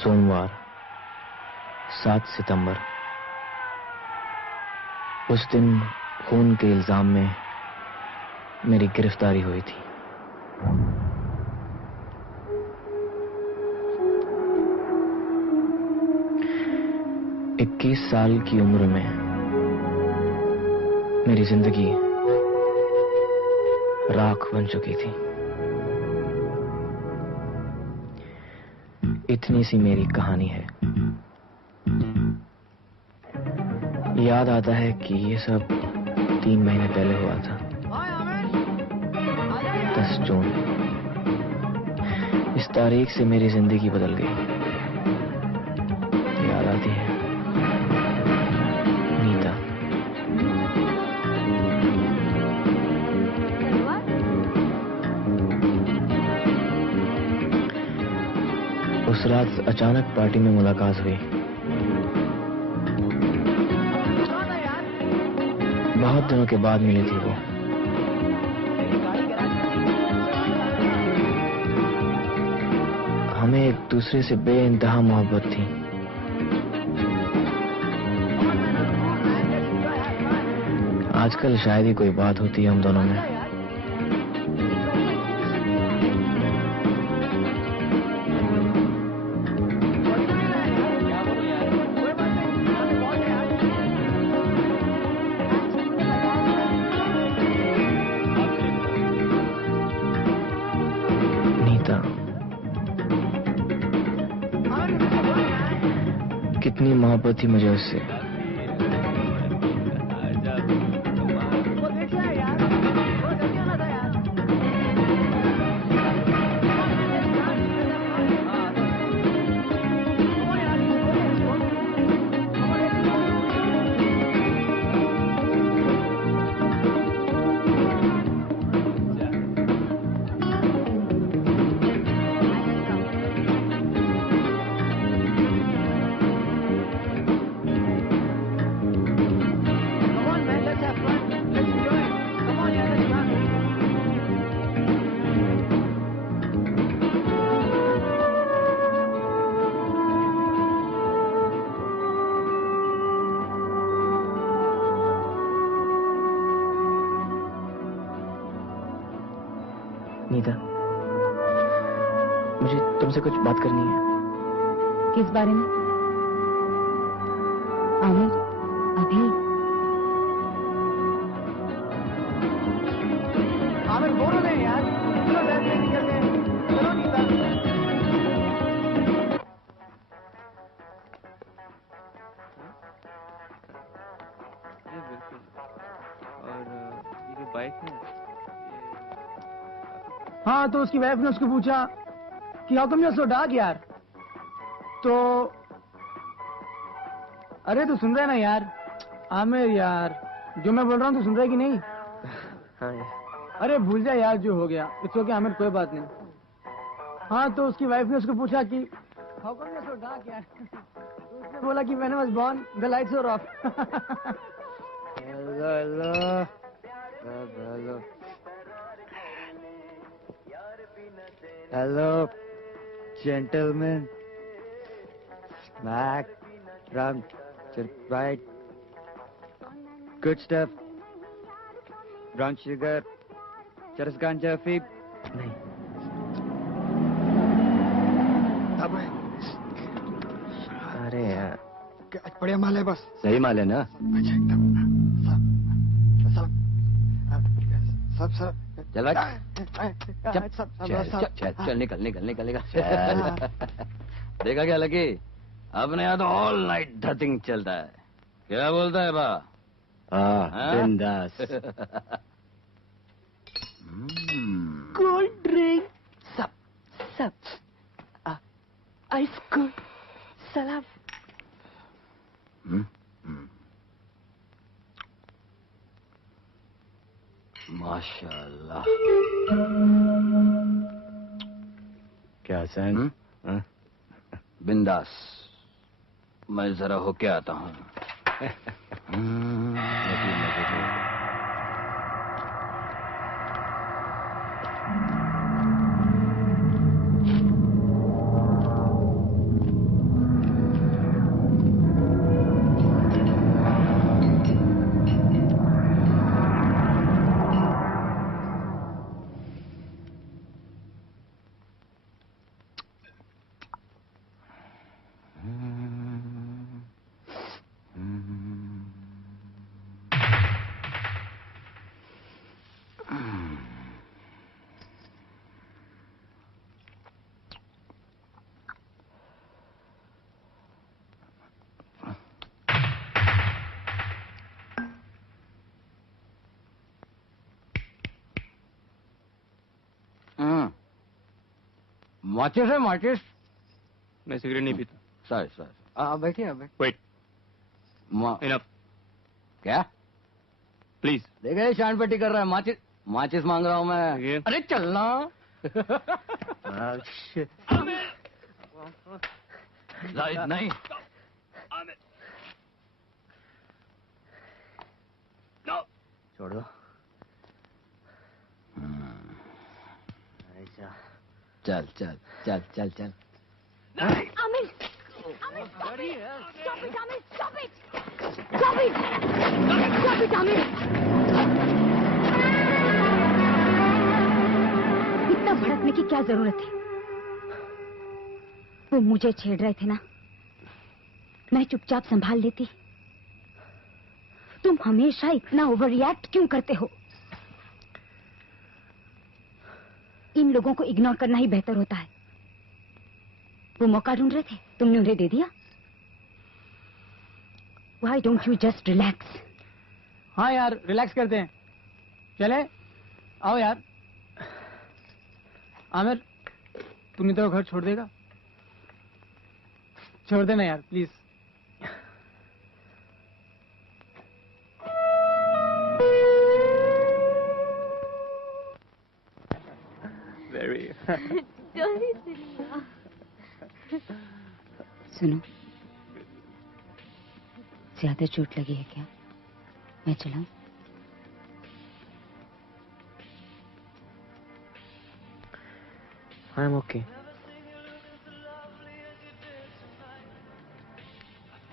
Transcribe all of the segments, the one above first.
सोमवार 7 सितंबर। उस दिन खून के इल्जाम में मेरी गिरफ्तारी हुई थी। इक्कीस साल की उम्र में मेरी जिंदगी राख बन चुकी थी। इतनी सी मेरी कहानी है। याद आता है कि ये सब 3 महीने पहले हुआ था। 10 जून। इस तारीख से मेरी जिंदगी बदल गई। याद आती है नीता। उस रात अचानक पार्टी में मुलाकात हुई। बहुत दिनों के बाद मिली थी वो। हमें एक दूसरे से बेइंतहा मोहब्बत थी। आजकल शायद ही कोई बात होती है हम दोनों में। कितनी मोहब्बत थी मुझे उससे। नीता, मुझे तुमसे कुछ बात करनी है। किस बारे में? आमिर, अभी? आमिर बोलो नहीं यार। चलो बैठ के निकलते हैं। चलो नीता। जी बिल्कुल। और ये जो बाइक है, हाँ, तो उसकी वाइफ ने उसको पूछा कि how come you are so dark यार। तो अरे तू सुन रहा है ना यार? आमिर यार, जो मैं बोल रहा हूँ तू सुन रहा है कि नहीं? हाँ यार। अरे भूल जा यार, जो हो गया। इट्स ओके आमिर, कोई बात नहीं। हाँ, तो उसकी वाइफ ने उसको पूछा कि how come you are so dark यार। तो उसने बोला कि when I was born the lights were off. Hello hello hello hello gentlemen, smack, rum, right, good stuff, brown sugar, चरस गांजा फीब नहीं। अब अरे यार, बढ़िया माल है बस। सही माल है ना? अच्छा एकदम सब सब चल चल निकल निकल निकल निकल। देखा क्या लगी? अपने यहाँ तो ऑल नाइट धतिंग चलता है। क्या बोलता है बा? बिंदास। कोल्ड ड्रिंक सब सब आइसक्रीम सलाद। माशाल्लाह। क्या सैन? बिंदास। मैं जरा होके आता हूँ। माचिस है माचिस? मैं सिगरेट नहीं पीता. सर बैठिए आप. वेट. मा- इनफ. क्या प्लीज. देखा ये शान पेटी कर रहा है. माचिस माचिस मांग रहा हूँ मैं. ये? अरे चलना. जाहिद नहीं. छोड़ दो. ऐसा. चल चल चल चल चल. Amir! Amir, stop it! Stop it, Amir! Stop it! Stop it! Stop it, Amir! इतना भड़कने की क्या जरूरत थी? वो मुझे छेड़ रहे थे ना, मैं चुपचाप संभाल लेती. तुम हमेशा इतना ओवर रिएक्ट क्यों करते हो? इन लोगों को इग्नोर करना ही बेहतर होता है. वो मौका ढूंढ रहे थे, तुमने उन्हें दे दिया. Why don't you just relax? हाँ यार, रिलैक्स करते हैं. चले, आओ यार. आमिर, तूने तो घर छोड़ देगा? छोड़ देना यार, प्लीज. Very. सुनो, ज्यादा चोट लगी है क्या? मैं चलाऊं? I'm okay.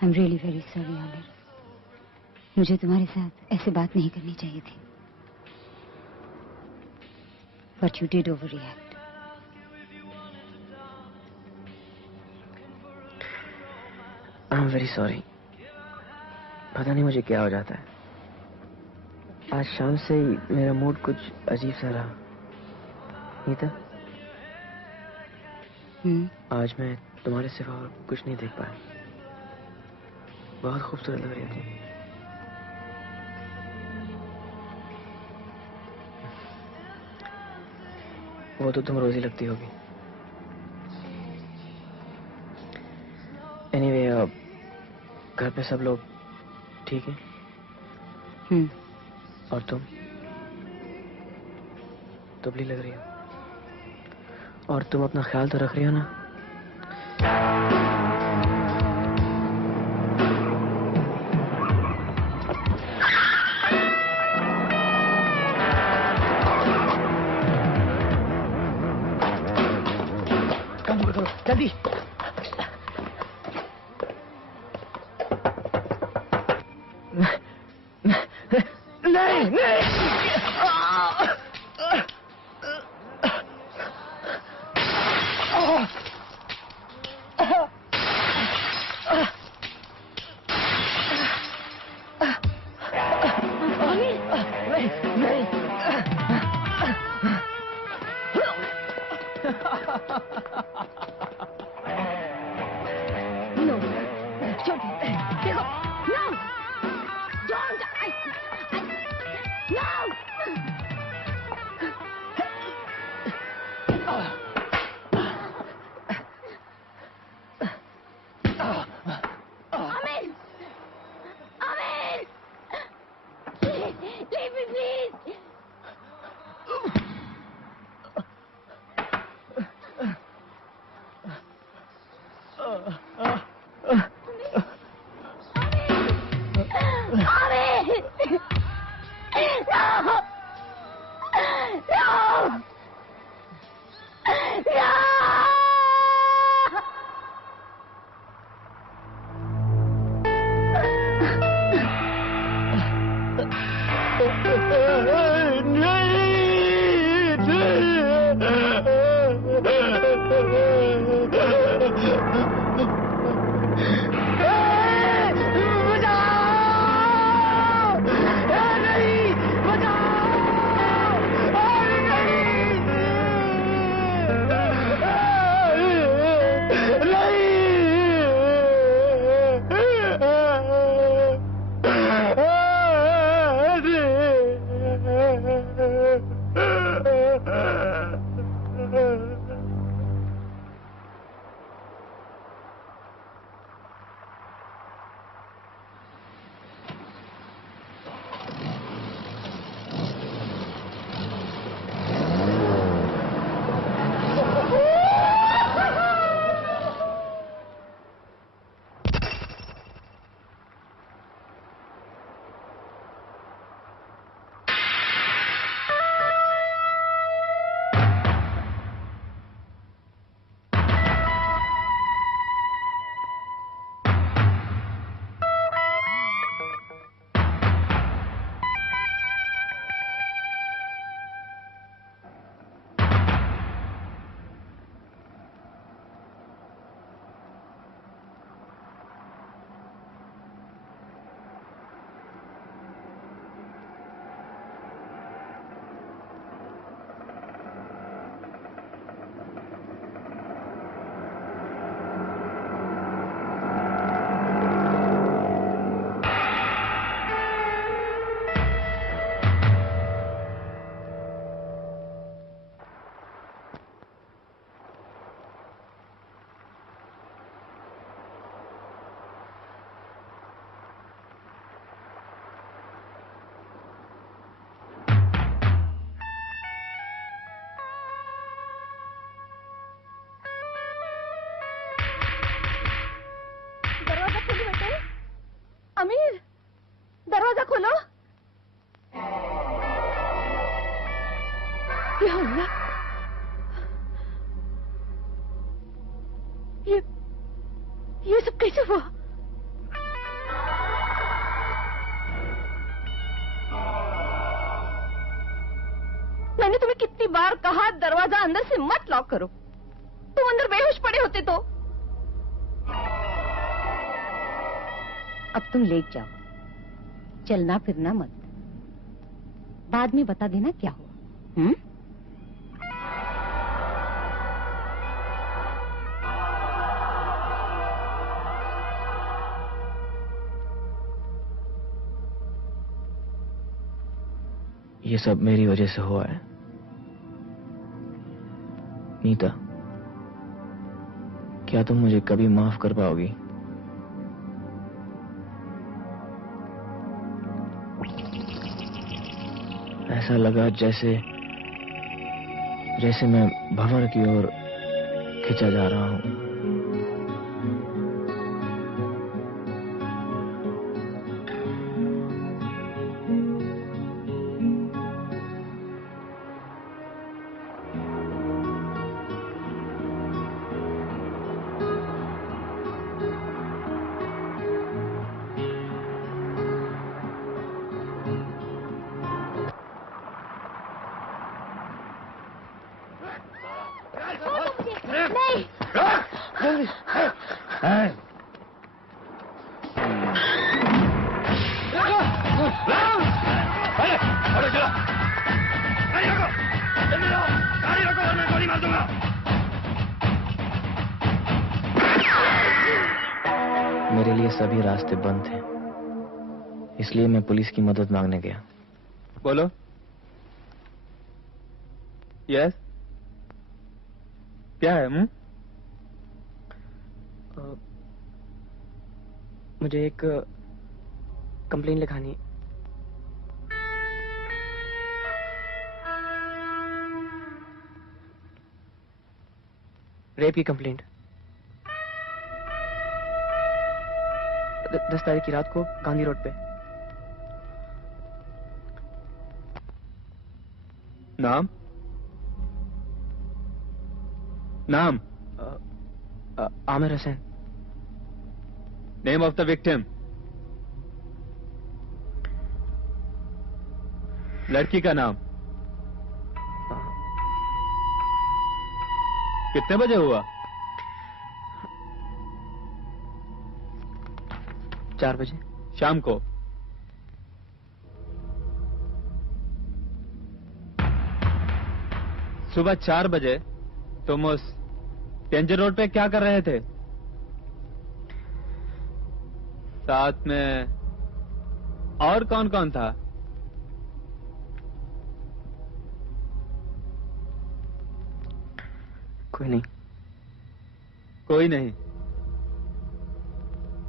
I'm really very sorry, Aamir. मुझे तुम्हारे साथ ऐसे बात नहीं करनी चाहिए थी. But you did overreact. I'm very sorry. पता नहीं मुझे क्या हो जाता है. आज शाम से ही मेरा मूड कुछ अजीब सा रहा. नीता, आज मैं तुम्हारे सिवा और कुछ नहीं देख पाया. बहुत खूबसूरत लग रही थी. वो तो तुम रोज ही लगती होगी. एनीवे, घर पे सब लोग ठीक हैं? और तुम दुबली लग रही हो. और तुम अपना ख्याल तो रख रही हो ना? जल्दी. नहीं नहीं. No! दरवाजा खोलो। क्या हुआ? ये सब कैसे हुआ? मैंने तुम्हें कितनी बार कहा दरवाजा अंदर से मत लॉक करो। तुम अंदर बेहोश पड़े होते तो। अब तुम लेट जाओ, चलना फिरना मत। बाद में बता देना क्या हुआ। ये सब मेरी वजह से हुआ है नीता। क्या तुम मुझे कभी माफ कर पाओगी? ऐसा लगा जैसे मैं भंवर की ओर खिंचा जा रहा हूं। मेरे लिए सभी रास्ते बंद थे, इसलिए मैं पुलिस की मदद मांगने गया। बोलो। यस, क्या है? मुझे एक कंप्लेन लिखानी है। रेप की कंप्लेंट। 10 तारीख की रात को गांधी रोड पे। नाम? नाम? Aamir Hussain. Name of the victim? लड़की का नाम? कितने बजे हुआ? 4 बजे शाम को। सुबह 4 बजे तुम उस टेंजर रोड पे क्या कर रहे थे? साथ में और कौन कौन था? कोई नहीं। कोई नहीं।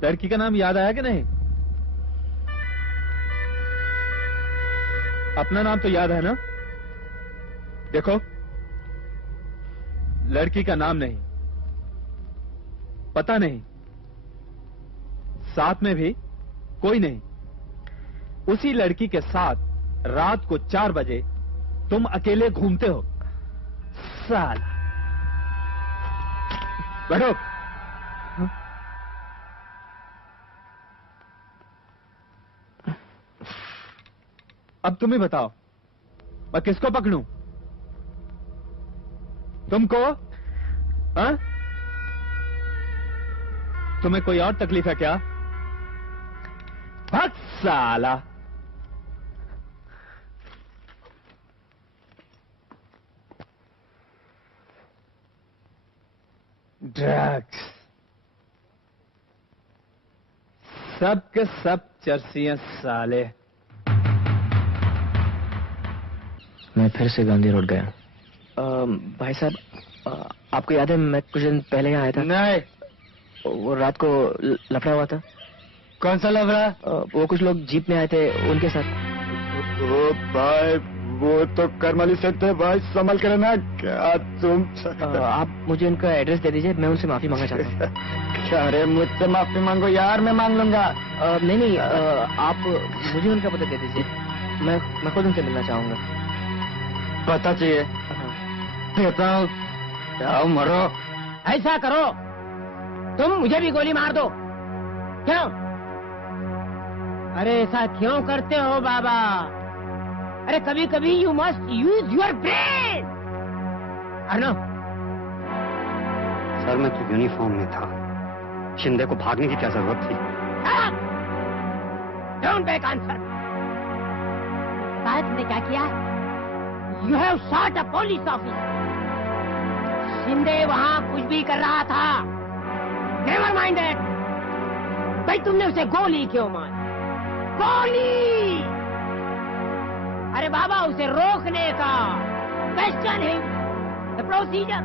लड़की का नाम याद आया कि नहीं? अपना नाम तो याद है ना? देखो, लड़की का नाम नहीं, पता नहीं, साथ में भी कोई नहीं। उसी लड़की के साथ रात को 4 बजे तुम अकेले घूमते हो। साला। बैठो। अब तुम ही बताओ, मैं किसको पकड़ूं? तुमको? हाँ? तुम्हें कोई और तकलीफ है क्या? भाग साला। ड्रग्स, सब के सब चर्सियां साले। मैं फिर से गांधी रोड गया। भाई साहब, आपको याद है मैं कुछ दिन पहले यहाँ आया था? नहीं। वो रात को लफड़ा हुआ था। कौन सा लफड़ा? वो कुछ लोग जीप में आए थे, उनके साथ। ओ भाई, वो तो करमली से थे भाई, संभल कर ना। क्या तुम आप मुझे उनका एड्रेस दे दीजिए, मैं उनसे माफी मांगना चाहता हूँ। क्या रे, मुझसे माफी मांगो यार, मैं मांग लूंगा। नहीं, आप मुझे उनका पता दे दीजिए, मैं खुद उनसे मिलना चाहूंगा। पता चाहिए? देता हूँ, जाओ मरो। ऐसा करो, तुम मुझे भी गोली मार दो। क्यों? अरे ऐसा क्यों करते हो बाबा? अरे कभी कभी you must use your brain. अर्नो, सर मैं तो यूनिफॉर्म में था, शिंदे को भागने की क्या जरूरत थी? Don't back answer. तुमने क्या किया? You have shot a police officer. Shinde वहां कुछ भी कर रहा था। Never mind that. भाई तुमने उसे गोली क्यों मारी? गोली! अरे बाबा, उसे रोकने का क्वेश्चन है, प्रोसीजर।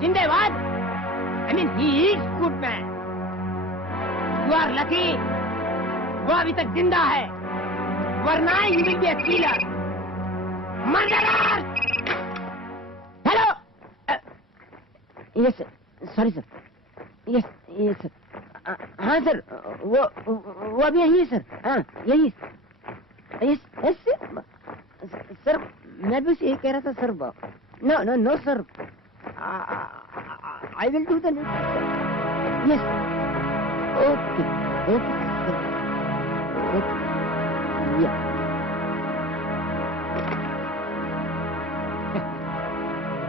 शिंदेवाद, I mean he is good man. You are lucky वो अभी तक जिंदा है, वरना you will be a killer, murderer. Hello, yes sorry sir, yes sir. हाँ सर, वो अभी यही है सर। हाँ यही, यस सर। मैं भी यही कह रहा था sir. No sir, I will do the yes. Okay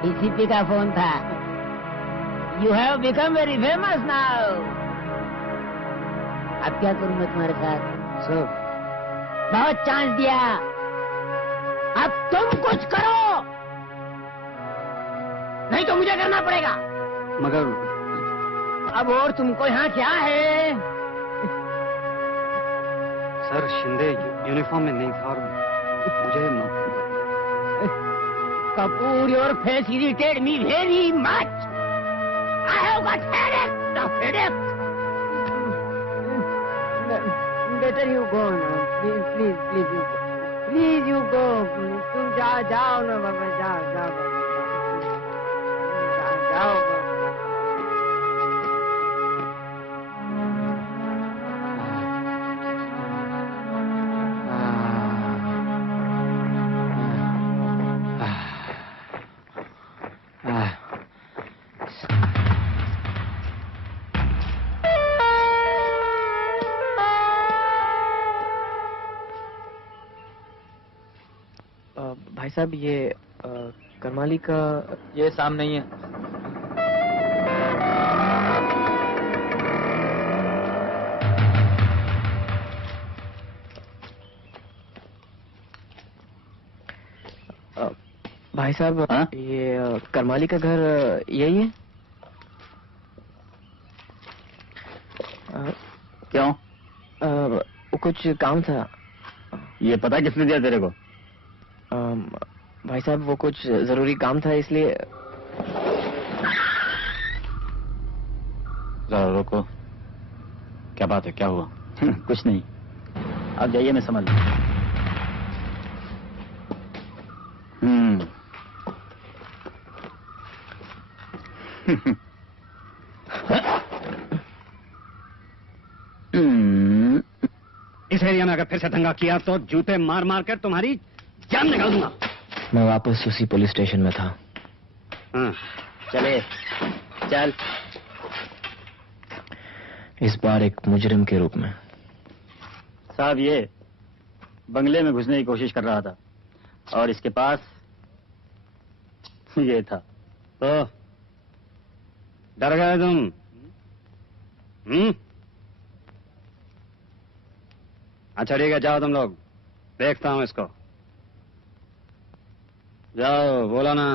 इसी का फोन था। You have become very famous now. अब क्या करूं मैं तुम्हारे साथ? सो बहुत चांस दिया, अब तुम कुछ करो, नहीं तो मुझे करना पड़ेगा। मगर अब और तुमको यहाँ क्या है? सर शिंदे यूनिफॉर्म में नहीं था और मुझे Kapoor, your face irritated me very much. I have got headache. The headache. Better you go now. Please you go. Please you go. तुम जाओ ना बाबा, जाओ भाई साहब, ये करमाली का ये सामने ही है। भाई साहब, हाँ? ये करमाली का घर यही है? क्यों? वो कुछ काम था। ये पता किसने दिया तेरे को? भाई साहब, वो कुछ जरूरी काम था, इसलिए। जरा रुको, क्या बात है, क्या हुआ? कुछ नहीं, आप जाइए, मैं समझ लूं। इस एरिया में अगर फिर से दंगा किया तो जूते मार मार कर तुम्हारी जान निकाल दूंगा। मैं वापस उसी पुलिस स्टेशन में था। हाँ। चले, चल। इस बार एक मुजरिम के रूप में। साहब, ये बंगले में घुसने की कोशिश कर रहा था और इसके पास ये था। तो डर गए तुम? अच्छा ठीक है, जाओ तुम लोग, देखता हूं इसको। जाओ, बोला ना।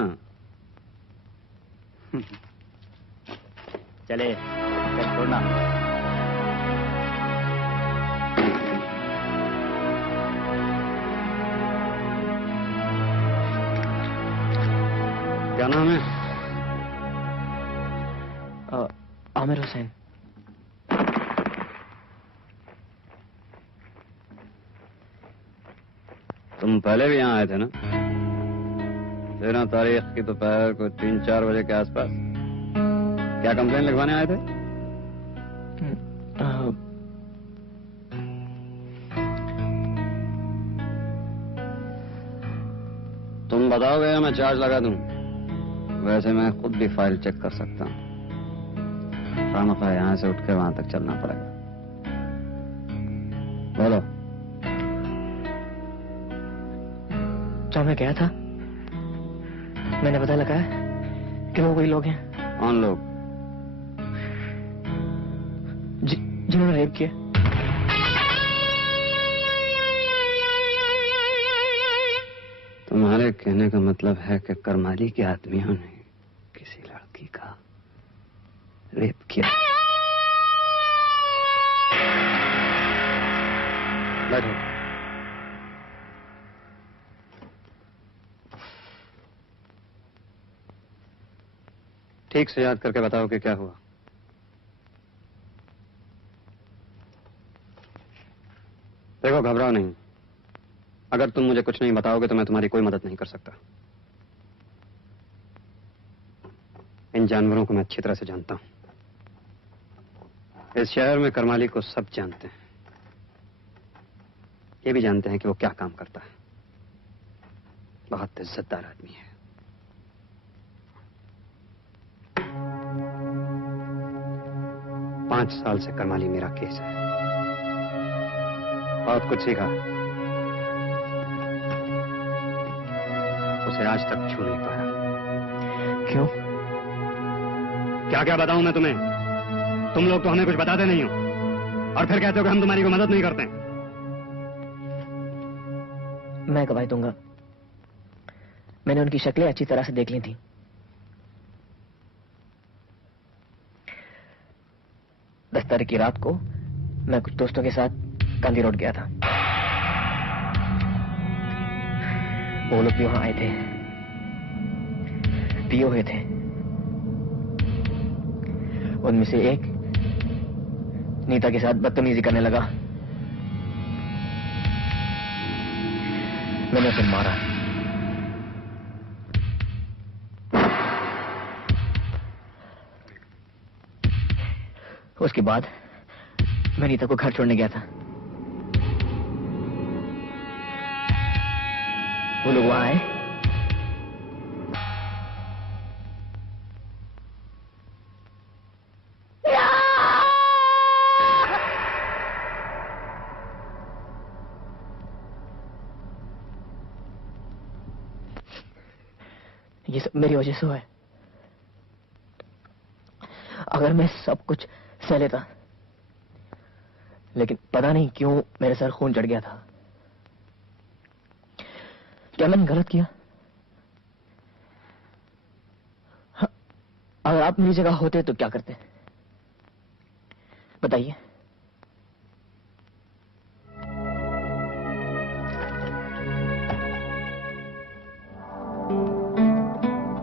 चले, चल छोड़ना। क्या नाम है? आमिर हुसैन। तुम पहले भी यहाँ आए थे ना? 13 तारीख की दोपहर को 3-4 बजे के आसपास। क्या कंप्लेन लिखवाने आए थे? तुम बताओगे या मैं चार्ज लगा दूं? वैसे मैं खुद भी फाइल चेक कर सकता हूँ। खामखा यहाँ से उठ के वहां तक चलना पड़ेगा। बोलो। जहाँ मैं गया था मैंने पता लगाया कि वो वही लोग हैं। कौन लोग? जिन्होंने रेप किया। तुम्हारे कहने का मतलब है कि करमाली के आदमियों ने किसी लड़की का रेप किया। बैठो। ठीक से याद करके बताओ कि क्या हुआ। देखो, घबराओ नहीं। अगर तुम मुझे कुछ नहीं बताओगे तो मैं तुम्हारी कोई मदद नहीं कर सकता। इन जानवरों को मैं अच्छी तरह से जानता हूं। इस शहर में करमाली को सब जानते हैं। ये भी जानते हैं कि वो क्या काम करता है। बहुत इज्जतदार आदमी है। 5 साल से करमाली मेरा केस है। बहुत कुछ सीखा। उसे आज तक छू नहीं पाया। क्यों? क्या क्या बताऊं मैं तुम्हें? तुम लोग तो हमें कुछ बताते नहीं हो और फिर कहते हो कि हम तुम्हारी कोई मदद नहीं करते। मैं गवाही दूंगा। मैंने उनकी शक्लें अच्छी तरह से देख ली थी। दस तारीख की रात को मैं कुछ दोस्तों के साथ गांधी रोड गया था। वो लोग भी वहां आए थे, पिए हुए थे। उनमें से एक नीता के साथ बदतमीजी करने लगा। मैंने उसे मारा। उसके बाद मैं नीता को घर छोड़ने गया था। वो लोग वहां आए। ये सब मेरी वजह से हुआ है। अगर मैं सब कुछ सह लेता, लेकिन पता नहीं क्यों मेरे सर खून चढ़ गया था। क्या मैंने गलत किया? हाँ, अगर आप मेरी जगह होते तो क्या करते? बताइए।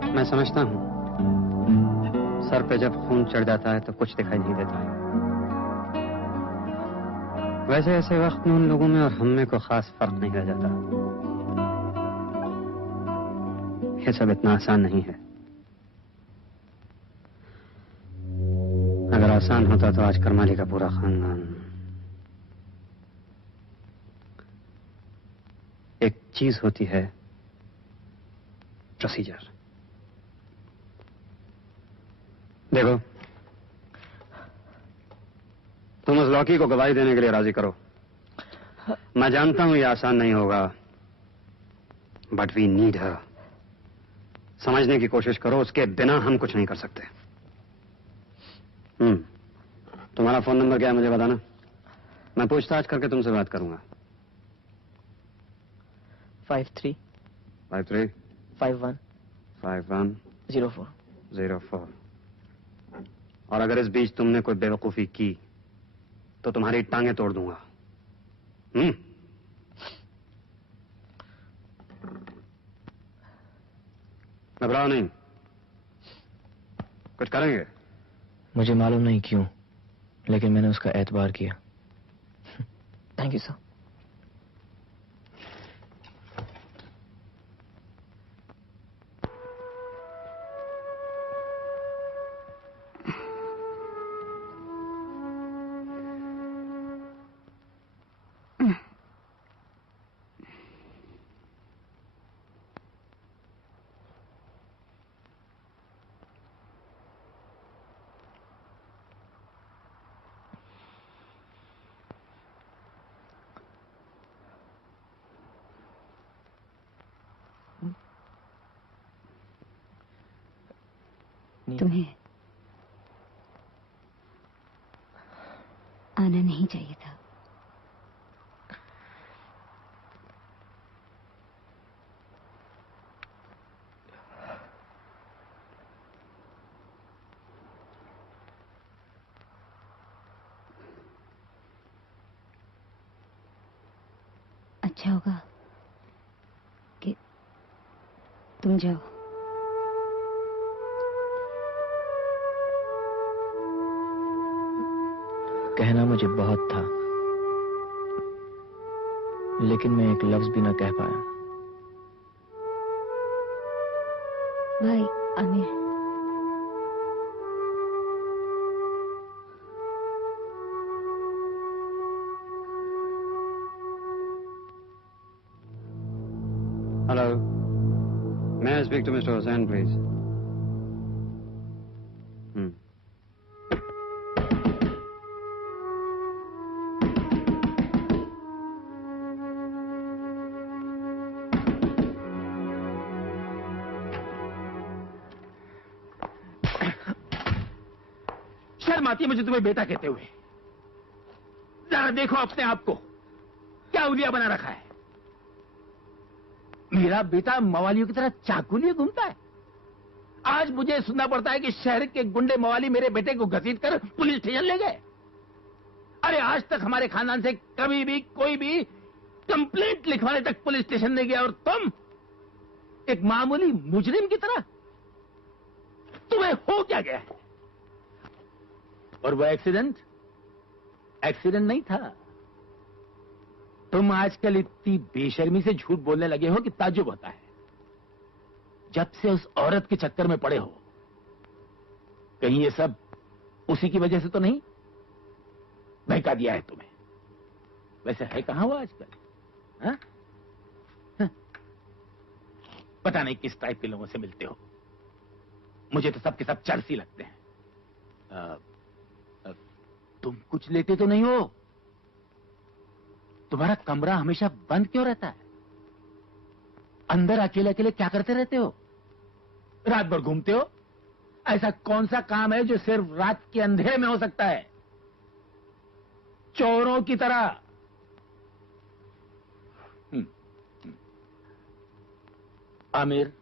मैं समझता हूं, सर पे जब खून चढ़ जाता है तो कुछ दिखाई नहीं देता है। वैसे ऐसे वक्त में उन लोगों में और हम में को खास फर्क नहीं रह जाता। ये सब इतना आसान नहीं है। अगर आसान होता तो आज करमाली का पूरा खानदान। एक चीज होती है प्रोसीजर। देखो, तुम उस लौकी को गवाही देने के लिए राजी करो। मैं जानता हूं ये आसान नहीं होगा, बट वी नीड हर। समझने की कोशिश करो, उसके बिना हम कुछ नहीं कर सकते। तुम्हारा फोन नंबर क्या है मुझे बताना। मैं पूछताछ करके तुमसे बात करूंगा। 53 53 51 51 04 04। और अगर इस बीच तुमने कोई बेवकूफी की तो तुम्हारी टांगें तोड़ दूंगा। घबराओ नहीं, कुछ करेंगे। मुझे मालूम नहीं क्यों, लेकिन मैंने उसका एतबार किया। Thank you sir. तुम्हें आना नहीं चाहिए था। अच्छा होगा कि तुम जाओ। कहना मुझे बहुत था, लेकिन मैं एक लफ्ज भी ना कह पाया। भाई Aamir, hello, may I speak to Mr. Hussain, please? शर्म आती है मुझे तुम्हें बेटा कहते हुए। जरा देखो अपने आप को, क्या उलिया बना रखा है। मेरा बेटा मवालियों की तरह चाकू लिए घूमता है। आज मुझे सुनना पड़ता है कि शहर के गुंडे मवाली मेरे बेटे को घसीट कर पुलिस स्टेशन ले गए। अरे आज तक हमारे खानदान से कभी भी कोई भी कंप्लेंट लिखवाने तक पुलिस स्टेशन नहीं गया, और तुम एक मामूली मुजरिम की तरह। तुम्हें हो क्या गया है? और वो एक्सीडेंट नहीं था। तुम आजकल इतनी बेशर्मी से झूठ बोलने लगे हो कि ताज्जुब होता है। जब से उस औरत के चक्कर में पड़े हो, कहीं ये सब उसी की वजह से तो नहीं? बहका दिया है तुम्हें। वैसे है कहां वो आजकल? हाँ? हाँ? पता नहीं किस टाइप के लोगों से मिलते हो। मुझे तो सबके सब चरसी लगते हैं। तुम कुछ लेते तो नहीं हो? तुम्हारा कमरा हमेशा बंद क्यों रहता है? अंदर अकेले अकेले क्या करते रहते हो? रात भर घूमते हो? ऐसा कौन सा काम है जो सिर्फ रात के अंधेरे में हो सकता है? चोरों की तरह। आमिर,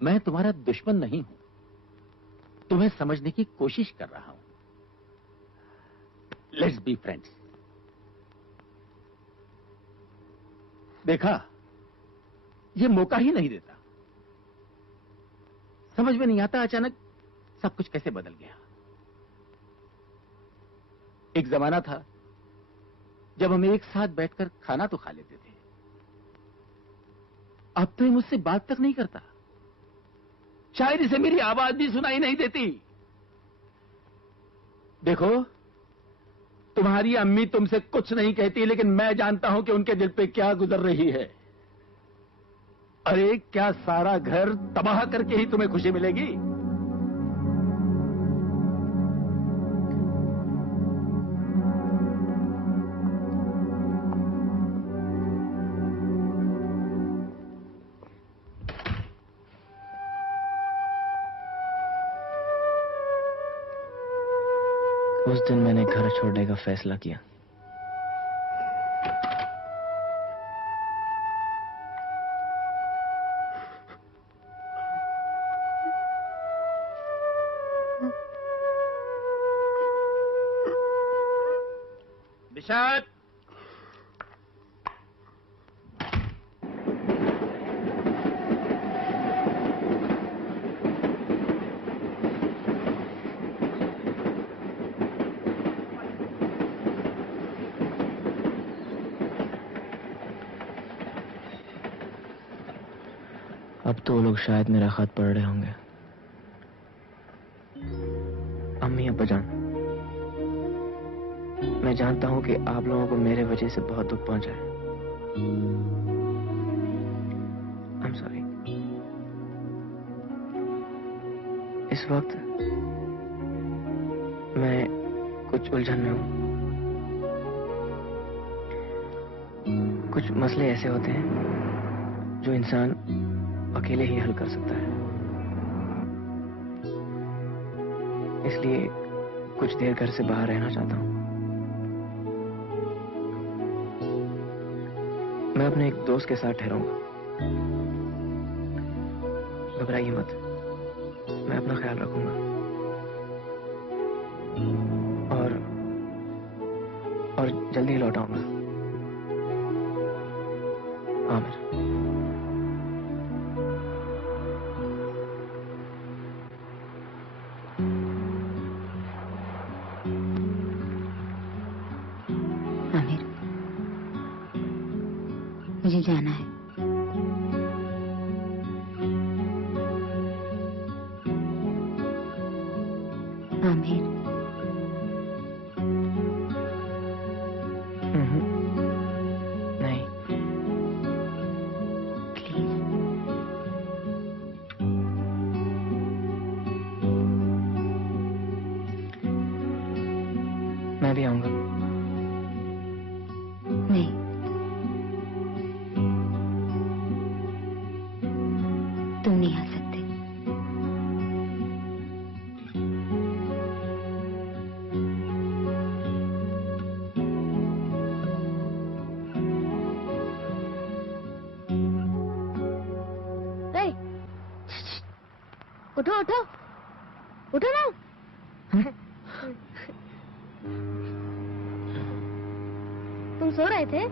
मैं तुम्हारा दुश्मन नहीं हूं, तुम्हें समझने की कोशिश कर रहा हूं। Let's be friends. देखा, ये मौका ही नहीं देता। समझ में नहीं आता अचानक सब कुछ कैसे बदल गया। एक जमाना था जब हम एक साथ बैठकर खाना तो खा लेते थे। अब तो ये मुझसे बात तक नहीं करता। शायद इसे मेरी आवाज भी सुनाई नहीं देती। देखो, तुम्हारी अम्मी तुमसे कुछ नहीं कहती, लेकिन मैं जानता हूं कि उनके दिल पे क्या गुजर रही है। अरे क्या सारा घर तबाह करके ही तुम्हें खुशी मिलेगी? उस दिन मैंने घर छोड़ने का फैसला किया। निशात, अब तो वो लोग शायद मेरा खत पढ़ रहे होंगे। अम्मी अब्बा जान, मैं जानता हूं कि आप लोगों को मेरे वजह से बहुत दुख पहुंचा है। I'm sorry। इस वक्त मैं कुछ उलझन में हूं। कुछ मसले ऐसे होते हैं जो इंसान अकेले ही हल कर सकता है। इसलिए कुछ देर घर से बाहर रहना चाहता हूँ। मैं अपने एक दोस्त के साथ ठहरूंगा। घबराइए मत, मैं अपना ख्याल रखूंगा। और जल्दी ही लौट आऊंगा। आमिर। आमिर, मुझे जाना है। आमिर, नहीं। प्लीज। मैं भी आऊंगा। नहीं, तुम नहीं आ सकते। उठो उठो उठो ना। तुम सो रहे थे?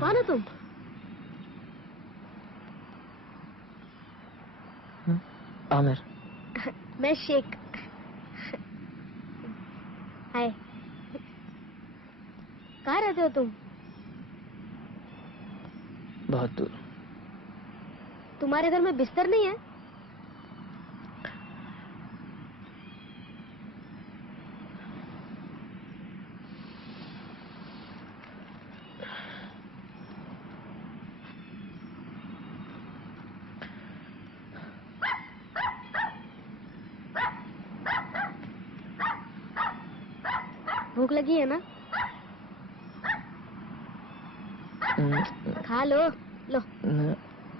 कौन हो तुम? आमिर। मैं शेख। हाय। कहाँ रहते हो तुम? बहुत दूर। तुम्हारे घर में बिस्तर नहीं है? भूख लगी है ना? खा लो। लो।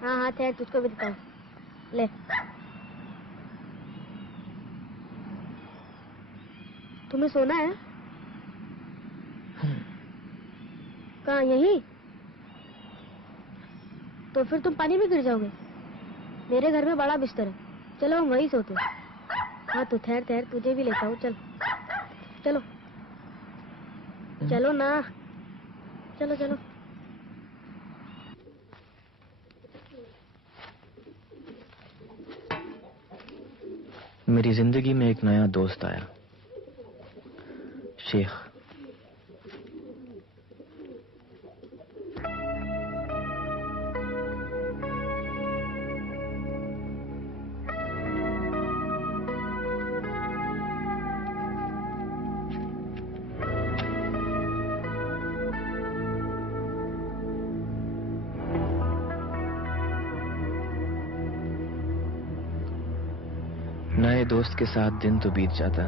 हाँ हाँ ठहर, तुझको भी देता हूँ। ले। तुम्हें सोना है? कहाँ, यहीं? तो फिर तुम पानी में गिर जाओगे। मेरे घर में बड़ा बिस्तर है, चलो हम वहीं सोते हैं। हाँ तू ठहर ठहर, तुझे भी लेता हूँ। चल चलो चलो ना, चलो चलो। मेरी जिंदगी में एक नया दोस्त आया, शेख। नए दोस्त के साथ दिन तो बीत जाता,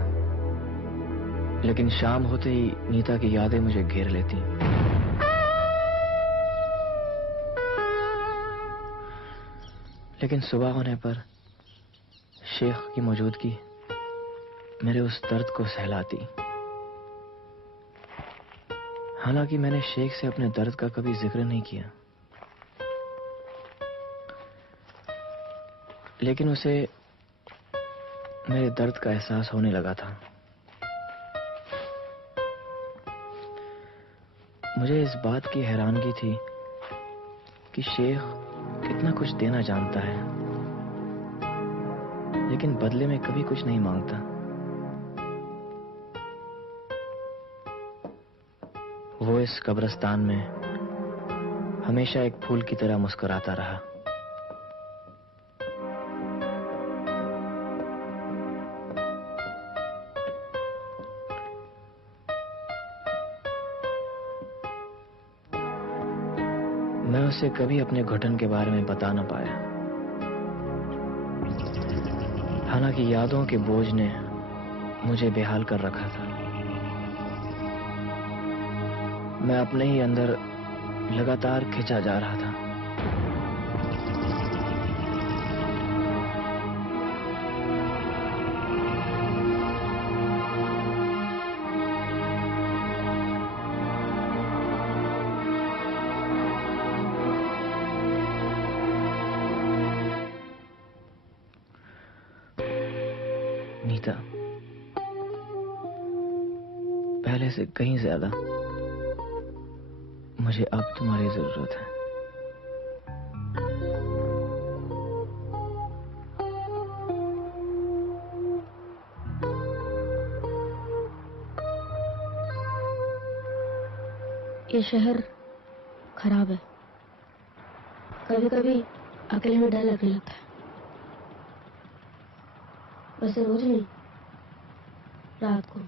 लेकिन शाम होते ही नीता की यादें मुझे घेर लेती। लेकिन सुबह होने पर शेख की मौजूदगी मेरे उस दर्द को सहलाती। हालांकि मैंने शेख से अपने दर्द का कभी जिक्र नहीं किया, लेकिन उसे मेरे दर्द का एहसास होने लगा था। मुझे इस बात की हैरानगी थी कि शेख कितना कुछ देना जानता है, लेकिन बदले में कभी कुछ नहीं मांगता। वो इस कब्रिस्तान में हमेशा एक फूल की तरह मुस्कुराता रहा। मैं उसे कभी अपने घुटन के बारे में बता न पाया। हालांकि यादों के बोझ ने मुझे बेहाल कर रखा था। मैं अपने ही अंदर लगातार खिंचा जा रहा था। पहले से कहीं ज्यादा मुझे अब तुम्हारी जरूरत है। ये शहर खराब है। कभी कभी अकेले में डर लगने लगता है। वैसे रोज नहीं, रात को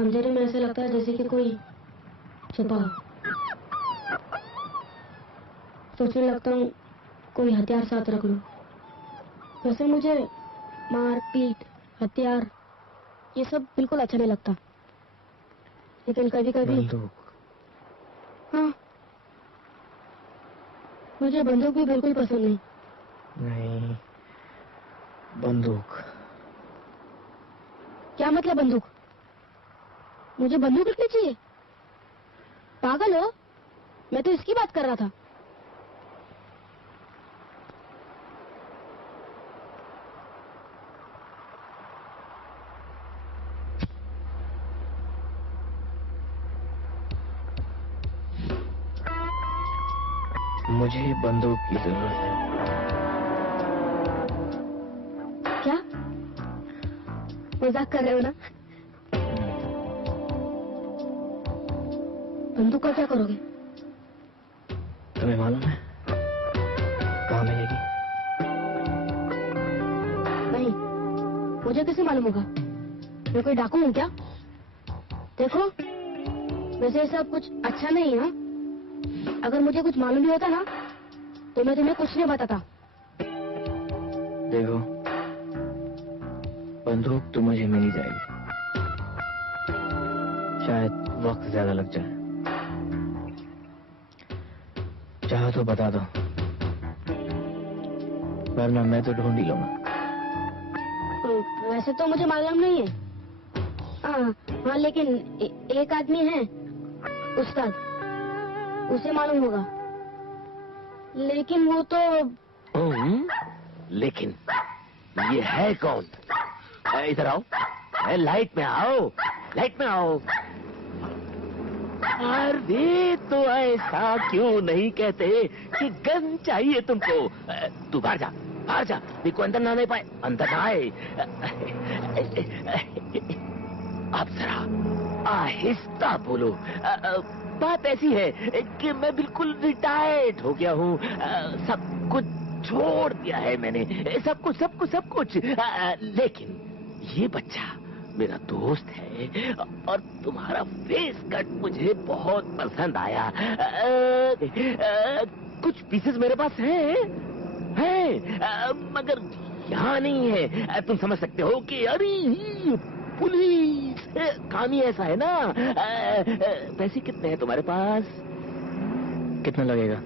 अंधेरे में ऐसा लगता है जैसे कि कोई छुपा हो। सोचने लगता हूँ कोई हथियार साथ रख लूं। वैसे मुझे मार पीट हथियार ये सब बिल्कुल अच्छा नहीं लगता, लेकिन कभी कभी बंदूक। हाँ, मुझे बंदूक भी बिल्कुल पसंद नहीं। नहीं, बंदूक। क्या मतलब बंदूक? मुझे बंदूक रखनी चाहिए? पागल हो? मैं तो इसकी बात कर रहा था। मुझे बंदूक की जरूरत है। क्या मजाक कर रहे हो ना? बंदूक का क्या करोगे? तुम्हें मालूम है कहाँ मिलेगी? नहीं, मुझे कैसे मालूम होगा? मैं कोई डाकू हूँ क्या? देखो, वैसे सब कुछ अच्छा नहीं है। अगर मुझे कुछ मालूम भी होता ना तो मैं तुम्हें कुछ नहीं बताता। देखो, बंदूक तो मुझे मिल ही जाएगी, शायद वक्त ज्यादा लग जाए। चाहो तो बता दो, वरना मैं तो ढूंढ ही लूंगा। वैसे तो मुझे मालूम नहीं है। हाँ, लेकिन एक आदमी है उस्ताद, उसे मालूम होगा। लेकिन वो तो लेकिन ये है कौन? इधर आओ, लाइट में आओ, लाइट में आओ। अरे तो ऐसा क्यों नहीं कहते कि गन चाहिए तुमको? तू बाहर जा, बाहर जा, देखो अंदर ना नहीं पाए, अंदर ना आए। अब जरा आहिस्ता बोलो। बात ऐसी है कि मैं बिल्कुल रिटायर्ड हो गया हूँ। सब कुछ छोड़ दिया है मैंने, सब कुछ सब कुछ सब कुछ। लेकिन ये बच्चा मेरा दोस्त है और तुम्हारा फेस कट मुझे बहुत पसंद आया। कुछ पीसेस मेरे पास हैं, मगर यहाँ नहीं है। तुम समझ सकते हो कि अरे पुलिस काम ही ऐसा है ना। पैसे कितने हैं तुम्हारे पास? कितना लगेगा?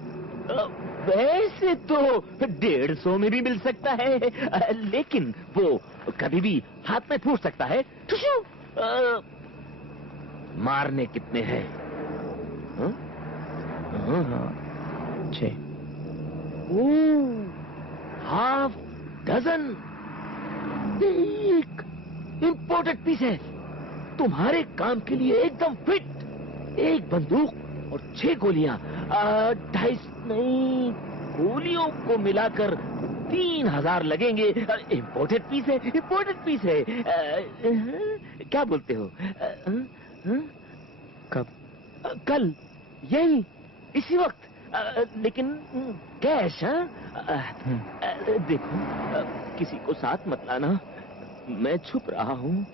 वैसे तो 150 में भी मिल सकता है, लेकिन वो कभी भी हाथ में फूट सकता है। मारने कितने हैं? छह। Half dozen. एक इंपोर्टेड पीस है, तुम्हारे काम के लिए एकदम फिट। एक बंदूक और 6 गोलियां, 250 नहीं, गोलियों को मिलाकर 3000 लगेंगे। इंपोर्टेड पीस है, इंपोर्टेड पीस है। क्या बोलते हो? कब? कल, यही इसी वक्त। लेकिन कैश। देखो, किसी को साथ मत लाना, मैं छुप रहा हूँ।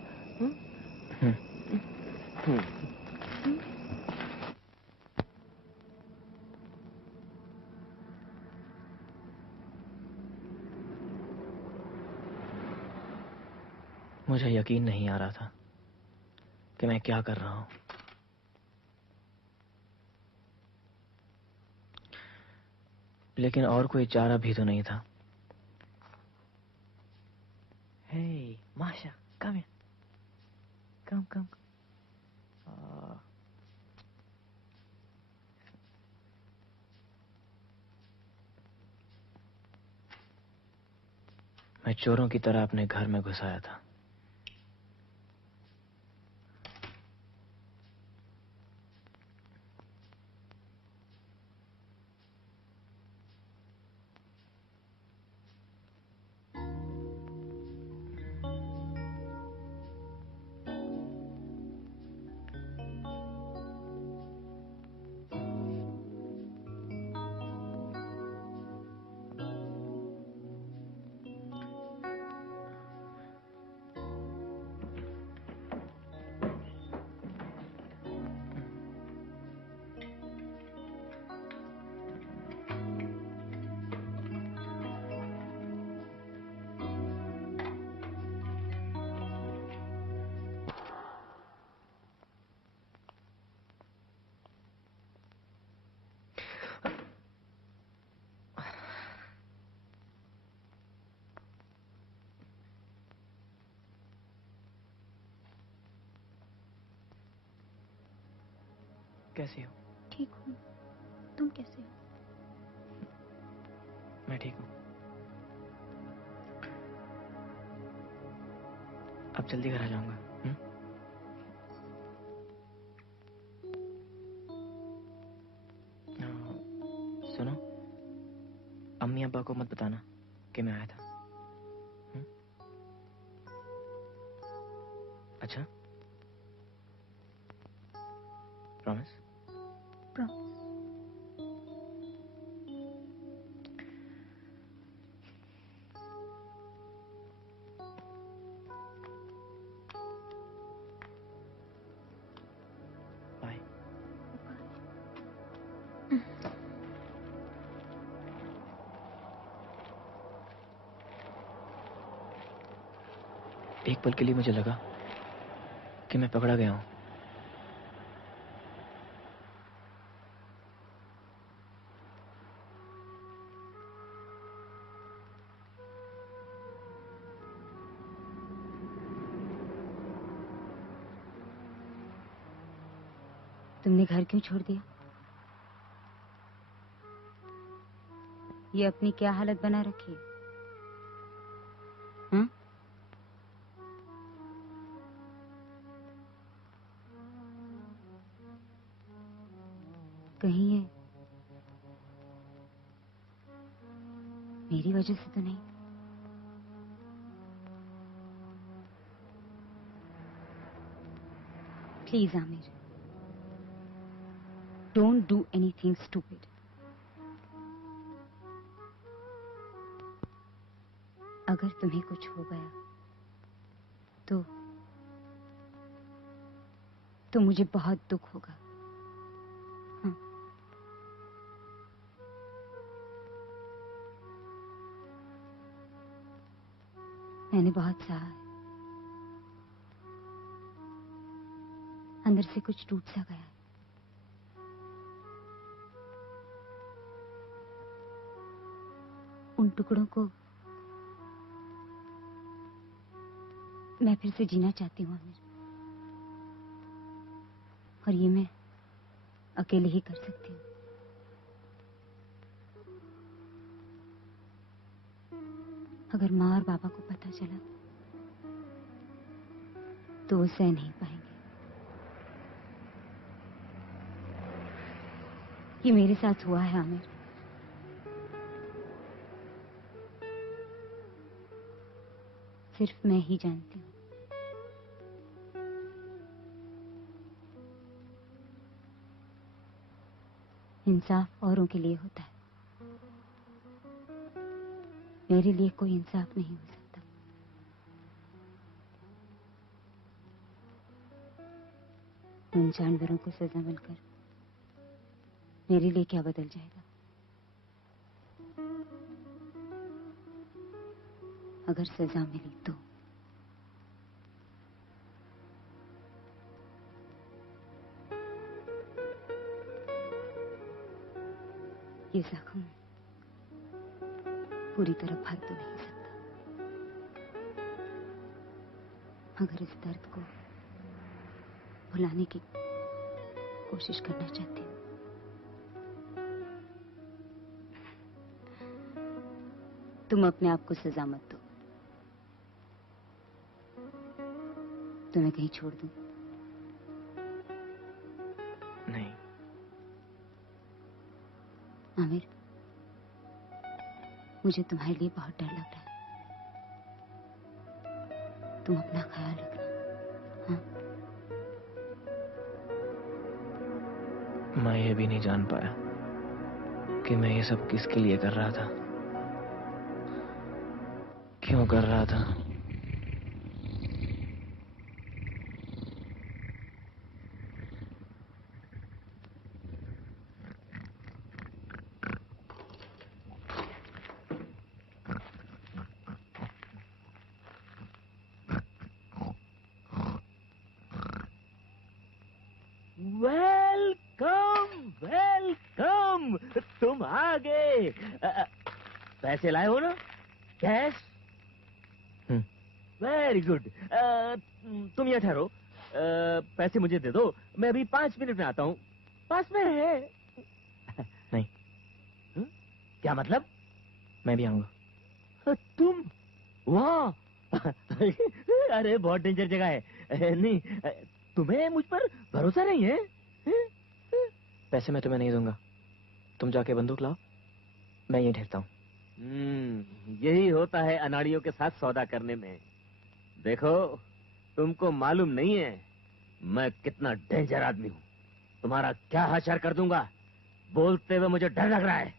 मुझे यकीन नहीं आ रहा था कि मैं क्या कर रहा हूँ। लेकिन और कोई चारा भी तो नहीं था। Hey, Masha, come here. Come. मैं चोरों की तरह अपने घर में घुस आया था। कैसी हो? ठीक हूँ, तुम कैसे हो? मैं ठीक हूँ। अब जल्दी घर आ जाऊंगा। सुनो, अम्मी अब्बा को मत बताना कि मैं आया था। अच्छा? प्रॉमिस? प्रॉमिस। बाय। एक पल के लिए मुझे लगा कि मैं पकड़ा गया हूं। तुमने घर क्यों छोड़ दिया? ये अपनी क्या हालत बना रखी? हाँ? कहीं ये मेरी वजह से तो नहीं? Please Aamir, don't do anything stupid. अगर तुम्हें कुछ हो गया तो मुझे बहुत दुख होगा। हाँ। मैंने बहुत सहा है, अंदर से कुछ टूट सा गया है। उन टुकड़ों को मैं फिर से जीना चाहती हूँ आमिर, और ये मैं अकेले ही कर सकती हूँ। अगर माँ और पापा को पता चला तो वो सह नहीं पाएंगे। ये मेरे साथ हुआ है आमिर। सिर्फ मैं ही जानती हूँ। इंसाफ औरों के लिए होता है, मेरे लिए कोई इंसाफ नहीं हो सकता। उन जानवरों को सजा मिलकर मेरे लिए क्या बदल जाएगा? अगर सजा मिली तो ये जख्म पूरी तरह भर तो नहीं सकता। अगर इस दर्द को भुलाने की कोशिश करना चाहती हूँ तुम अपने आप को सजा मत दो। तुम्हें कहीं छोड़ दूं? नहीं। आमिर, मुझे तुम्हारे लिए बहुत डर लग रहा है। तुम अपना ख्याल रखना। हाँ? मैं ये भी नहीं जान पाया कि मैं ये सब किसके लिए कर रहा था, क्यों कर रहा था। वेलकम वेलकम, तुम आ गए। पैसे लाए हो ना? कैश? Very good. तुम यहाँ ठहरो, पैसे मुझे दे दो, मैं अभी 5 मिनट में आता हूँ। पास में है। नहीं। क्या मतलब? मैं भी आऊंगा। तुम वहाँ? अरे बहुत डेंजर जगह है। नहीं, तुम्हें मुझ पर भरोसा नहीं है? पैसे मैं तुम्हें नहीं दूंगा, तुम जाके बंदूक लाओ, मैं यहीं ठहरता हूँ। यही होता है अनाड़ियों के साथ सौदा करने में। देखो, तुमको मालूम नहीं है मैं कितना डेंजर आदमी हूँ। तुम्हारा क्या हाशर कर दूंगा, बोलते हुए मुझे डर लग रहा है।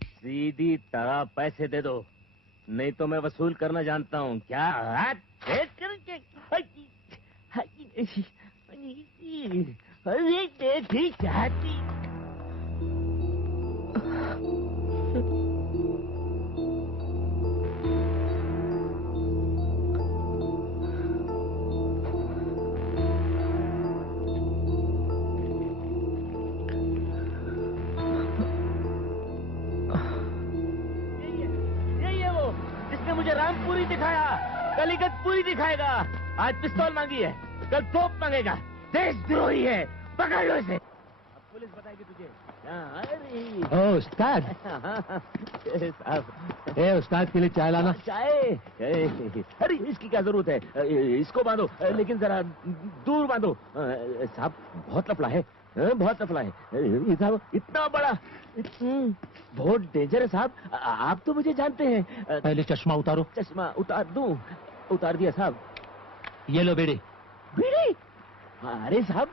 सीधी तरह पैसे दे दो, नहीं तो मैं वसूल करना जानता हूँ। क्या? मुझे रामपुरी दिखाया, कल इगतपुरी दिखाएगा। आज पिस्तौल मांगी है, कल तोप मांगेगा। देशद्रोही है, पकड़ लो इसे। अब पुलिस बताएगी तुझे। ओ उस्ताद। साहब। उस्ताद के लिए चाय लाना। चाय? अरे इसकी क्या जरूरत है, इसको बांधो, लेकिन जरा दूर बांधो। साहब बहुत लफड़ा है, बहुत लफड़ा है। साहब इतना बड़ा, बहुत डेंजर है साहब। आप तो मुझे जानते हैं। पहले चश्मा उतारो। चश्मा उतार दूं? उतार दिया साहब। ये लो बीड़ी। बीड़ी? अरे साहब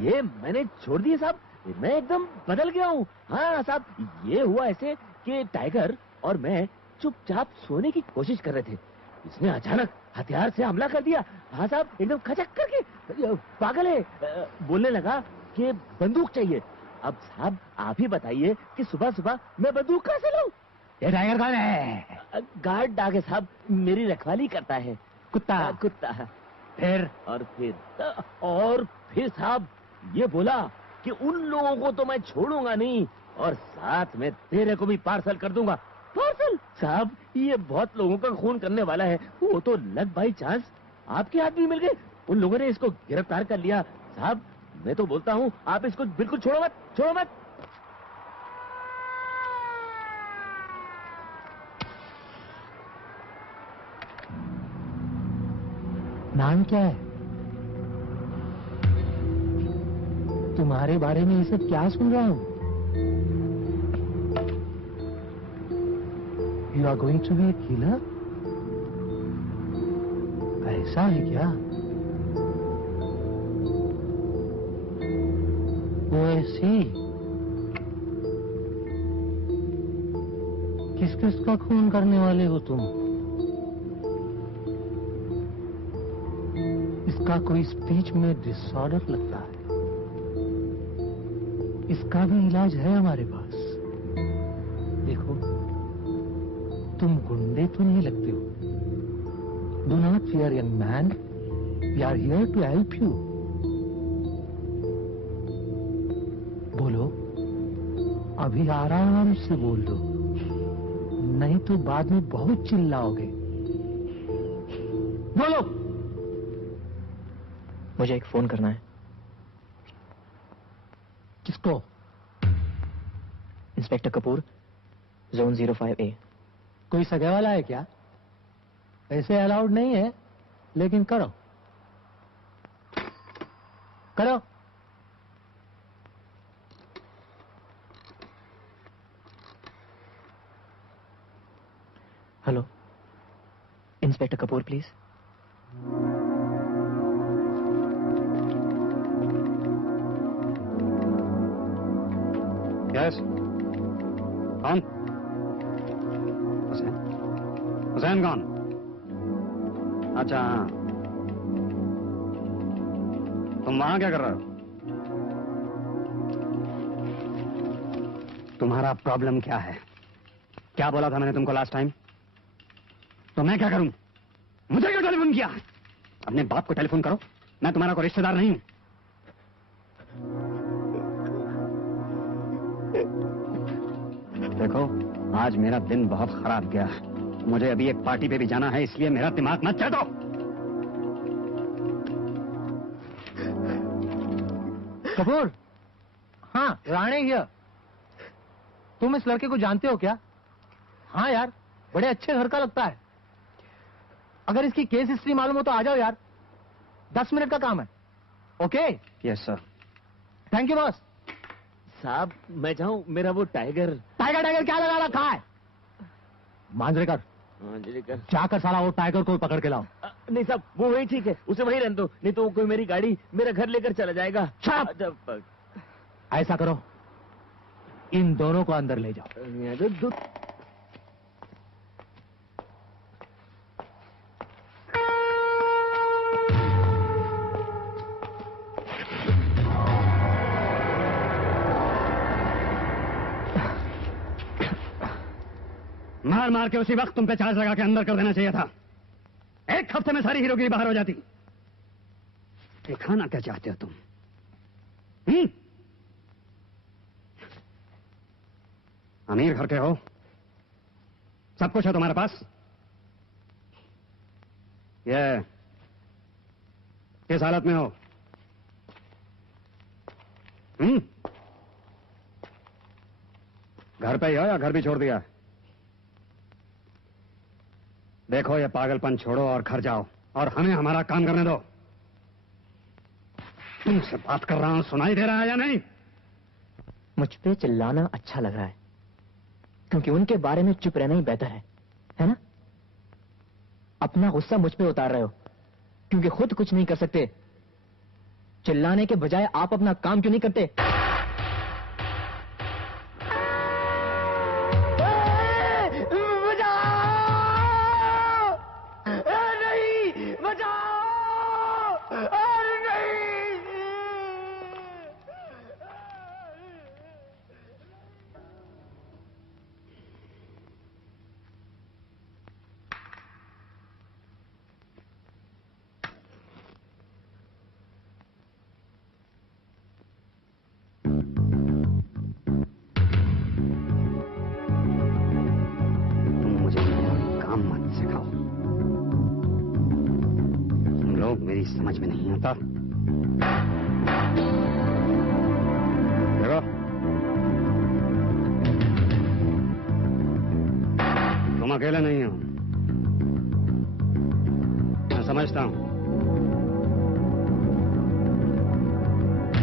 ये मैंने छोड़ दिया साहब, मैं एकदम बदल गया हूँ। हाँ साहब, ये हुआ ऐसे कि टाइगर और मैं चुपचाप सोने की कोशिश कर रहे थे, इसने अचानक हथियार से हमला कर दिया। हाँ साहब, एकदम खचक करके। पागल है, बोलने लगा कि बंदूक चाहिए। अब साहब आप ही बताइए कि सुबह सुबह मैं बंदूक कहाँ से लूं? ये टाइगर कौन है? गार्ड डाग है साहब, मेरी रखवाली करता है। कुत्ता? कुत्ता। फिर? और फिर साहब ये बोला कि उन लोगों को तो मैं छोड़ूंगा नहीं, और साथ में तेरे को भी पार्सल कर दूंगा। पार्सल? साहब ये बहुत लोगों का खून करने वाला है, वो तो लग बाई चांस आपके आदमी मिल गए, उन लोगों ने इसको गिरफ्तार कर लिया। साहब मैं तो बोलता हूँ आप इसको बिल्कुल छोड़ो मत, छोड़ो मत। नाम क्या है? तुम्हारे बारे में ये सब क्या सुन रहा हूँ? You are going to be a killer? ऐसा है क्या? वो ऐसी किस किस का खून करने वाले हो तुम? इसका कोई स्पीच में डिसऑर्डर लगता है, इसका भी इलाज है हमारे पास। देखो तुम गुंडे तो नहीं लगते हो। Do not fear young man, we are here to help you. बोलो, अभी आराम से बोल दो, नहीं तो बाद में बहुत चिल्लाओगे। बोलो। मुझे एक फोन करना है। किसको? Inspector Kapoor, zone 05A। कोई सगे वाला है क्या? ऐसे अलाउड नहीं है, लेकिन करो करो। Hello, inspector Kapoor please. Yes, कौन? हुसैन कौन? अच्छा हाँ, तुम वहां क्या कर रहे हो? तुम्हारा प्रॉब्लम क्या है? क्या बोला था मैंने तुमको लास्ट टाइम? तो मैं क्या करूं? मुझे क्यों टेलीफोन किया? अपने बाप को टेलीफोन करो, मैं तुम्हारा कोई रिश्तेदार नहीं हूं। देखो आज मेरा दिन बहुत खराब गया, मुझे अभी एक पार्टी पे भी जाना है, इसलिए मेरा दिमाग मत चढ़ो। कपूर, हाँ, राणे हियर। तुम इस लड़के को जानते हो क्या? हाँ यार, बड़े अच्छे घर का लगता है। अगर इसकी केस हिस्ट्री मालूम हो तो आ जाओ यार, 10 मिनट का काम है। Okay? Yes sir. Thank you boss. साहब मैं चाहूँ, मेरा वो टाइगर। टाइगर टाइगर क्या लगा रखा है? मांजरेकर, जाकर साला वो टाइगर को पकड़ के लाओ। नहीं साहब, वो वही ठीक है, उसे वहीं रहने दो, नहीं तो कोई मेरी गाड़ी मेरा घर लेकर चला जाएगा। ऐसा करो, इन दोनों को अंदर ले जाओ। मार मार के उसी वक्त तुम पे चार्ज लगा के अंदर कर देना चाहिए था। 1 हफ्ते में सारी हीरोगिरी बाहर हो जाती। दिखाना क्या चाहते हो तुम? अमीर घर के हो, सब कुछ है तुम्हारे पास। ये किस हालत में हो? घर पे ही हो या घर भी छोड़ दिया? देखो, ये पागलपन छोड़ो और घर जाओ और हमें हमारा काम करने दो। तुमसे बात कर रहा हूं, सुनाई दे रहा है या नहीं? मुझ पे चिल्लाना अच्छा लग रहा है, क्योंकि उनके बारे में चुप रहना ही बेहतर है ना? अपना गुस्सा मुझ पे उतार रहे हो, क्योंकि खुद कुछ नहीं कर सकते। चिल्लाने के बजाय आप अपना काम क्यों नहीं करते? समझ में नहीं आता। देखो, तुम अकेले नहीं हो, मैं समझता हूं।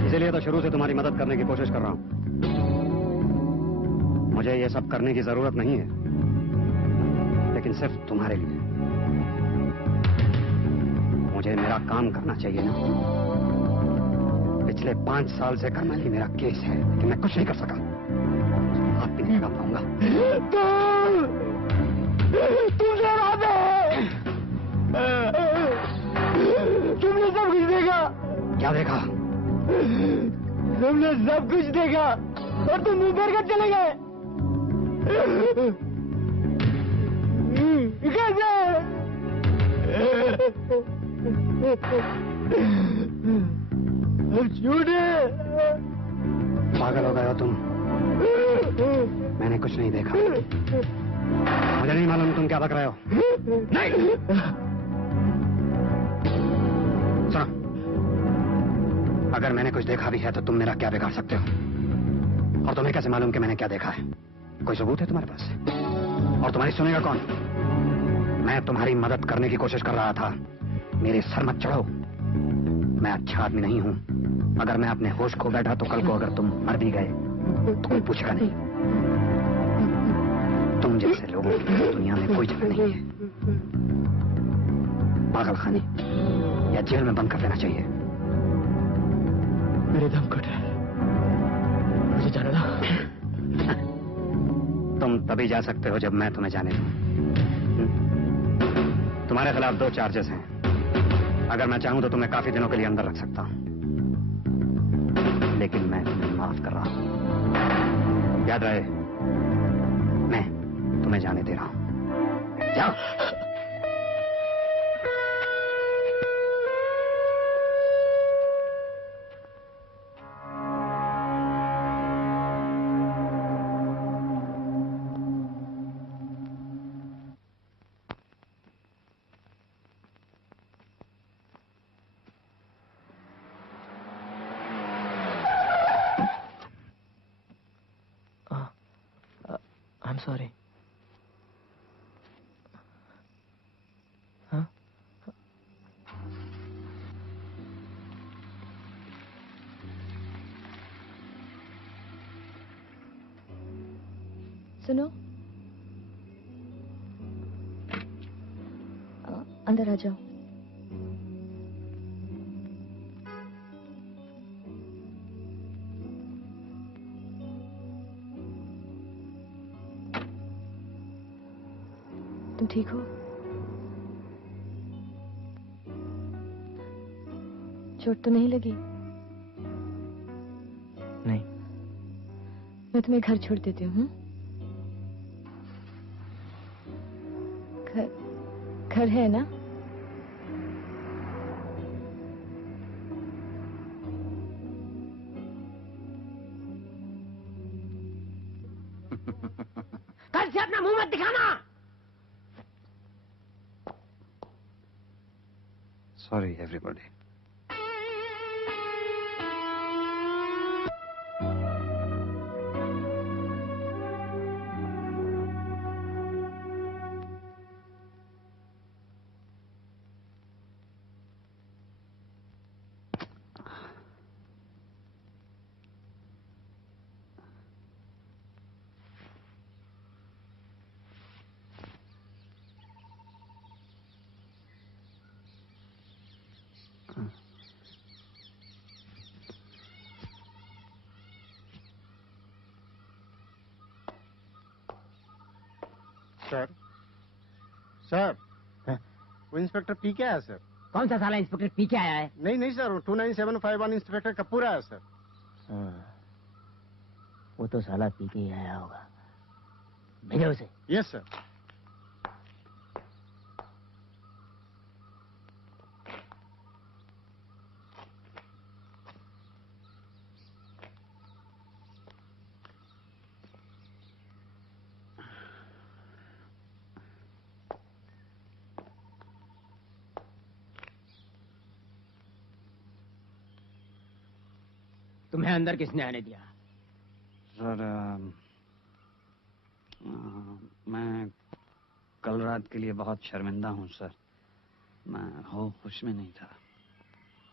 इसीलिए तो शुरू से तुम्हारी मदद करने की कोशिश कर रहा हूं। मुझे ये सब करने की जरूरत नहीं है, लेकिन सिर्फ तुम्हारे लिए। मुझे मेरा काम करना चाहिए ना। पिछले 5 साल से कर्मली मेरा केस है कि मैं कुछ नहीं कर सका। आप भी नहीं कर पाऊंगा। तुमसे बात है। तुमने सब कुछ देखा। क्या देखा? तुमने सब कुछ देखा और तुम मुंह फेर कर चले गए। कैसे? झूठे। पागल हो गए हो तुम। मैंने कुछ नहीं देखा। मुझे नहीं मालूम तुम क्या बक रहे हो। नहीं। सुनो, अगर मैंने कुछ देखा भी है तो तुम मेरा क्या बिगाड़ सकते हो? और तुम्हें कैसे मालूम कि मैंने क्या देखा है? कोई सबूत है तुम्हारे पास? और तुम्हारी सुनेगा कौन? मैं तुम्हारी मदद करने की कोशिश कर रहा था। मेरे सर मत चढ़ो। मैं अच्छा आदमी नहीं हूं। अगर मैं अपने होश खो बैठा तो कल को अगर तुम मर भी गए तो कोई पूछेगा नहीं। तुम जैसे लोगों की दुनिया में कोई जगह नहीं है। पागल खाने या जेल में बंद कर देना चाहिए। मेरे दम घुट है, मुझे जाने दो। तुम तभी जा सकते हो जब मैं तुम्हें जाने दूं। तुम्हारे खिलाफ 2 चार्जेस हैं। अगर मैं चाहूं तो तुम्हें काफी दिनों के लिए अंदर रख सकता हूं, लेकिन मैं तुम्हें माफ कर रहा हूं। याद रहे, मैं तुम्हें जाने दे रहा हूं। जाओ। I'm sorry. हाँ? सुनो, अंदर आ जाओ। तुम ठीक हो? चोट तो नहीं लगी? नहीं। मैं तुम्हें घर छोड़ देती हूँ। घर है ना? कल से अपना मुंह मत दिखाना। Sorry, everybody. सर, सर, वो इंस्पेक्टर पी के आया सर। कौन सा साला इंस्पेक्टर पी के आया है? नहीं सर, वो 29751 इंस्पेक्टर कपूर आया सर। वो तो साला पी के ही आया होगा। भेजो उसे। Yes sir. तुम्हें अंदर किसने आने दिया? सर, मैं कल रात के लिए बहुत शर्मिंदा हूँ सर। मैं होश में नहीं था।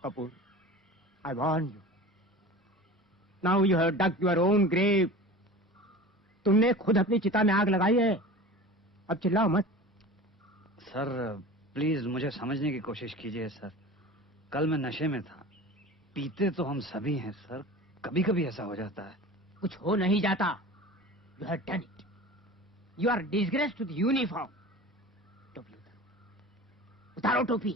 Kapoor, I warn you. Now you have dug your own grave. तुमने खुद अपनी चिता में आग लगाई है। अब चिल्लाओ मत। सर प्लीज मुझे समझने की कोशिश कीजिए सर। कल मैं नशे में था। पीते तो हम सभी हैं सर, कभी कभी ऐसा हो जाता है। कुछ हो नहीं जाता। You have done it. You are disgrace to the uniform. टोपी उतारो। उतारो टोपी।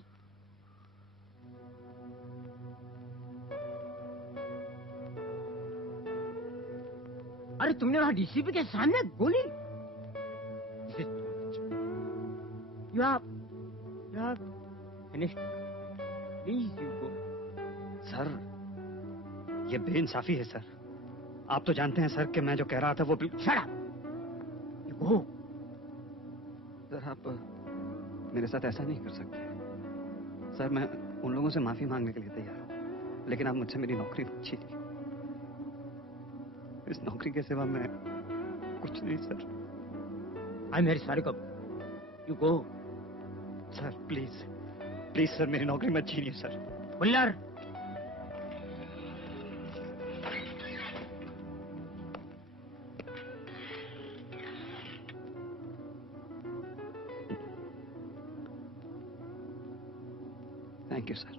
अरे तुमने वहां डीसीपी के सामने गोली। You have finished. Please you go. Sir ये बेइंसाफी है सर। आप तो जानते हैं सर कि मैं जो कह रहा था वो Shut up. You go. Sir आप मेरे साथ ऐसा नहीं कर सकते सर। मैं उन लोगों से माफी मांगने के लिए तैयार हूँ, लेकिन आप मुझसे मेरी नौकरी मत छीनिए। इस नौकरी के सिवा मैं कुछ नहीं sir. I'm very sorry Kapoor. You go. Sir please please sir मेरी नौकरी मत छीनिए sir. Bullar. Thank you sir.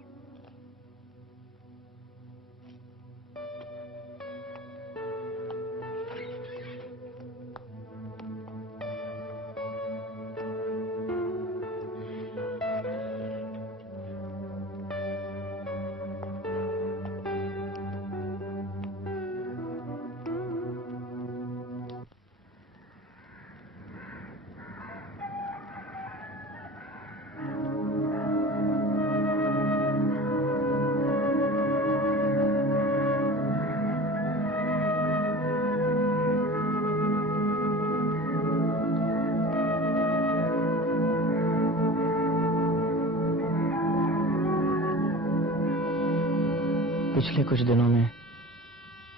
पिछले कुछ दिनों में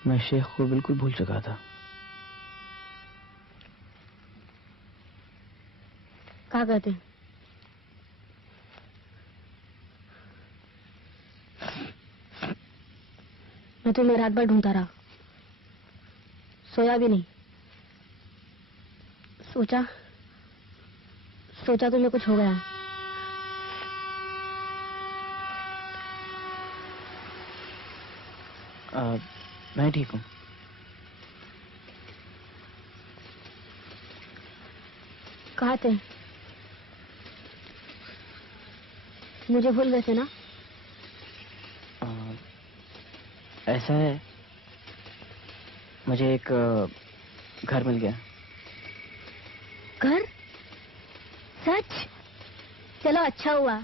मैं शेख को बिल्कुल भूल चुका था। कहा गए थे? मैं तुम्हें रात भर ढूंढता रहा, सोया भी नहीं। सोचा तुम्हें कुछ हो गया। मैं ठीक हूँ। कहाँ थे? मुझे भूल गए थे ना? ऐसा है, मुझे एक घर मिल गया। घर? सच? चलो अच्छा हुआ,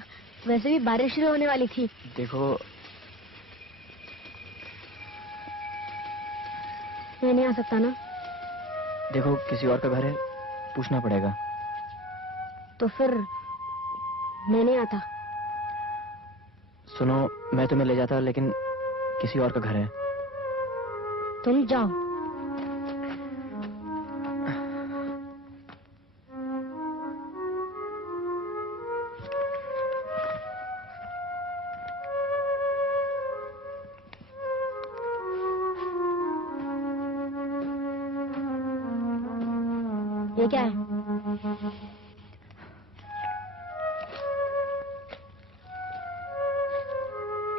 वैसे भी बारिश शुरू होने वाली थी। देखो, मैं नहीं आ सकता ना? देखो किसी और का घर है, पूछना पड़ेगा। तो फिर मैं नहीं आता। सुनो, मैं तुम्हें ले जाता लेकिन किसी और का घर है। तुम जाओ। ये क्या है?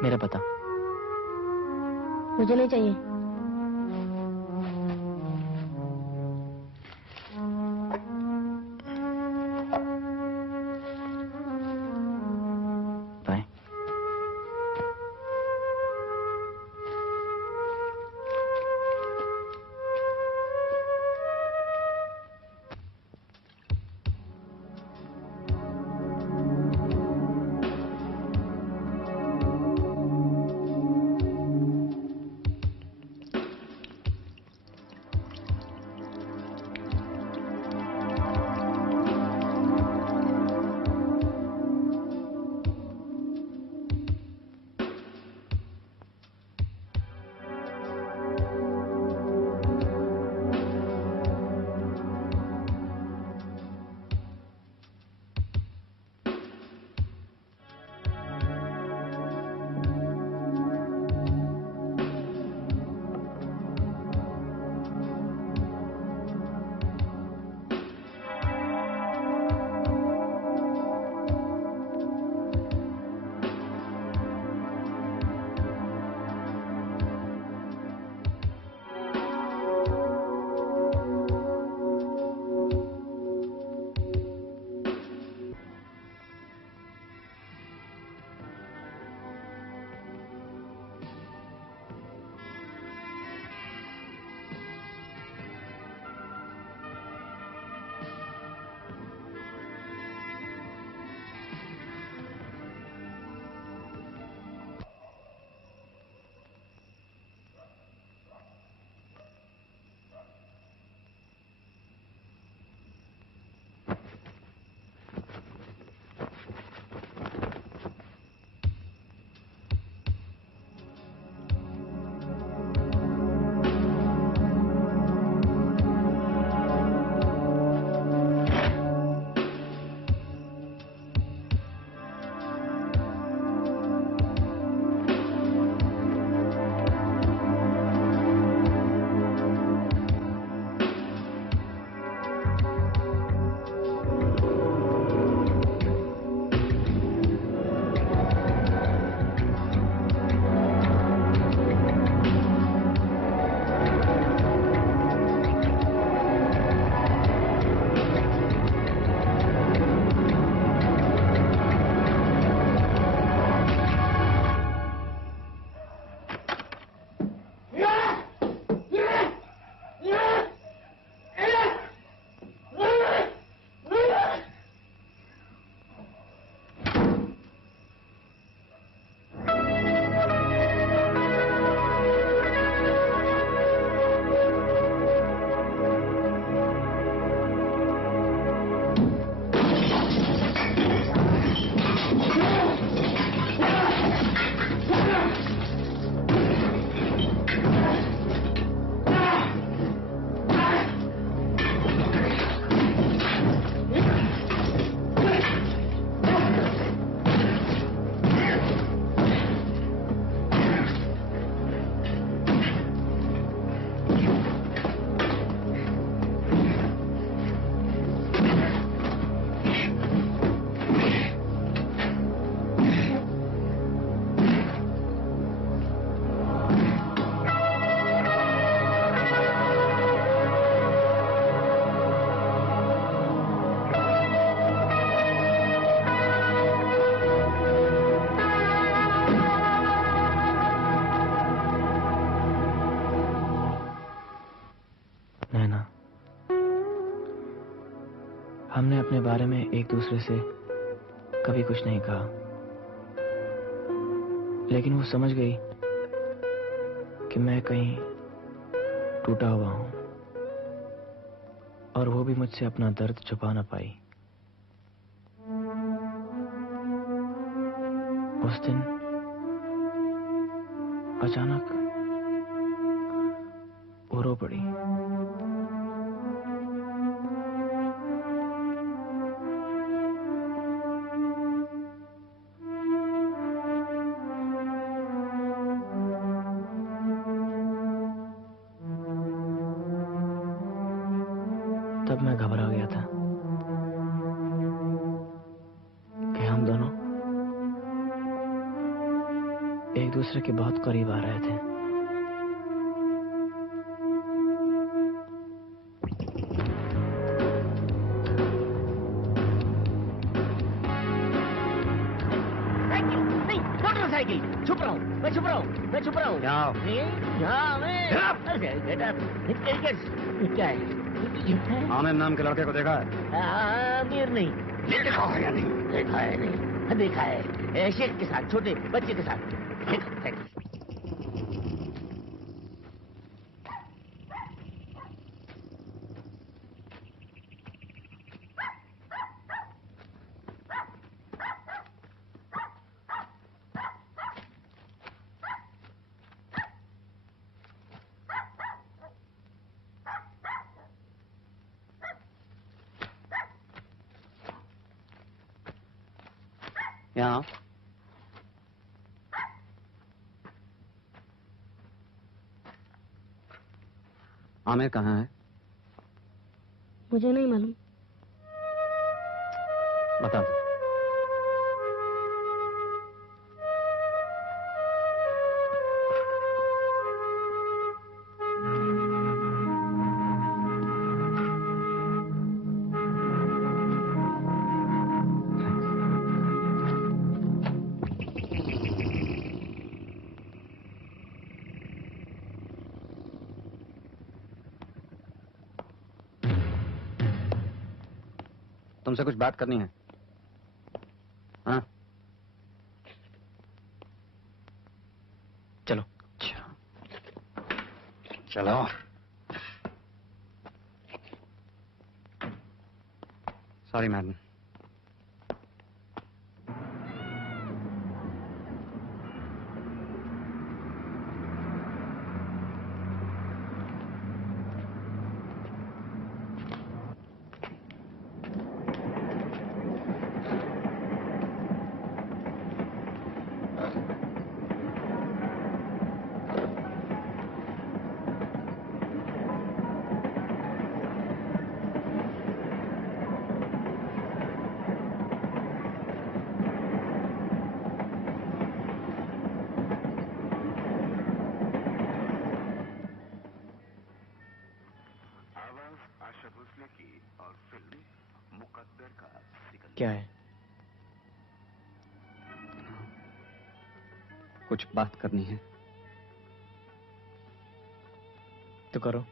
मेरा पता। मुझे नहीं चाहिए। बाय। अपने बारे में एक दूसरे से कभी कुछ नहीं कहा, लेकिन वो समझ गई कि मैं कहीं टूटा हुआ हूं और वो भी मुझसे अपना दर्द छुपा ना पाई। उस दिन अचानक वो रो पड़ी। तब मैं घबरा गया था कि हम दोनों एक दूसरे के बहुत करीब आ रहे थे। मोटरसाइकिल छुप रहा हूँ, मैं छुप रहा हूँ, मैं छुप रहा हूँ। यहाँ क्या है? आमिर नाम के लड़के को देखा है? आमिर नहीं। देखा है या नहीं? देखा है नहीं, देखा है शेख के साथ, छोटे बच्चे के साथ। यहाँ आमिर कहाँ है? मुझे नहीं मालूम। बता दो। तुमसे कुछ बात करनी है। हाँ चलो। चलो। Sorry madam. क्या है? कुछ बात करनी है तो करो।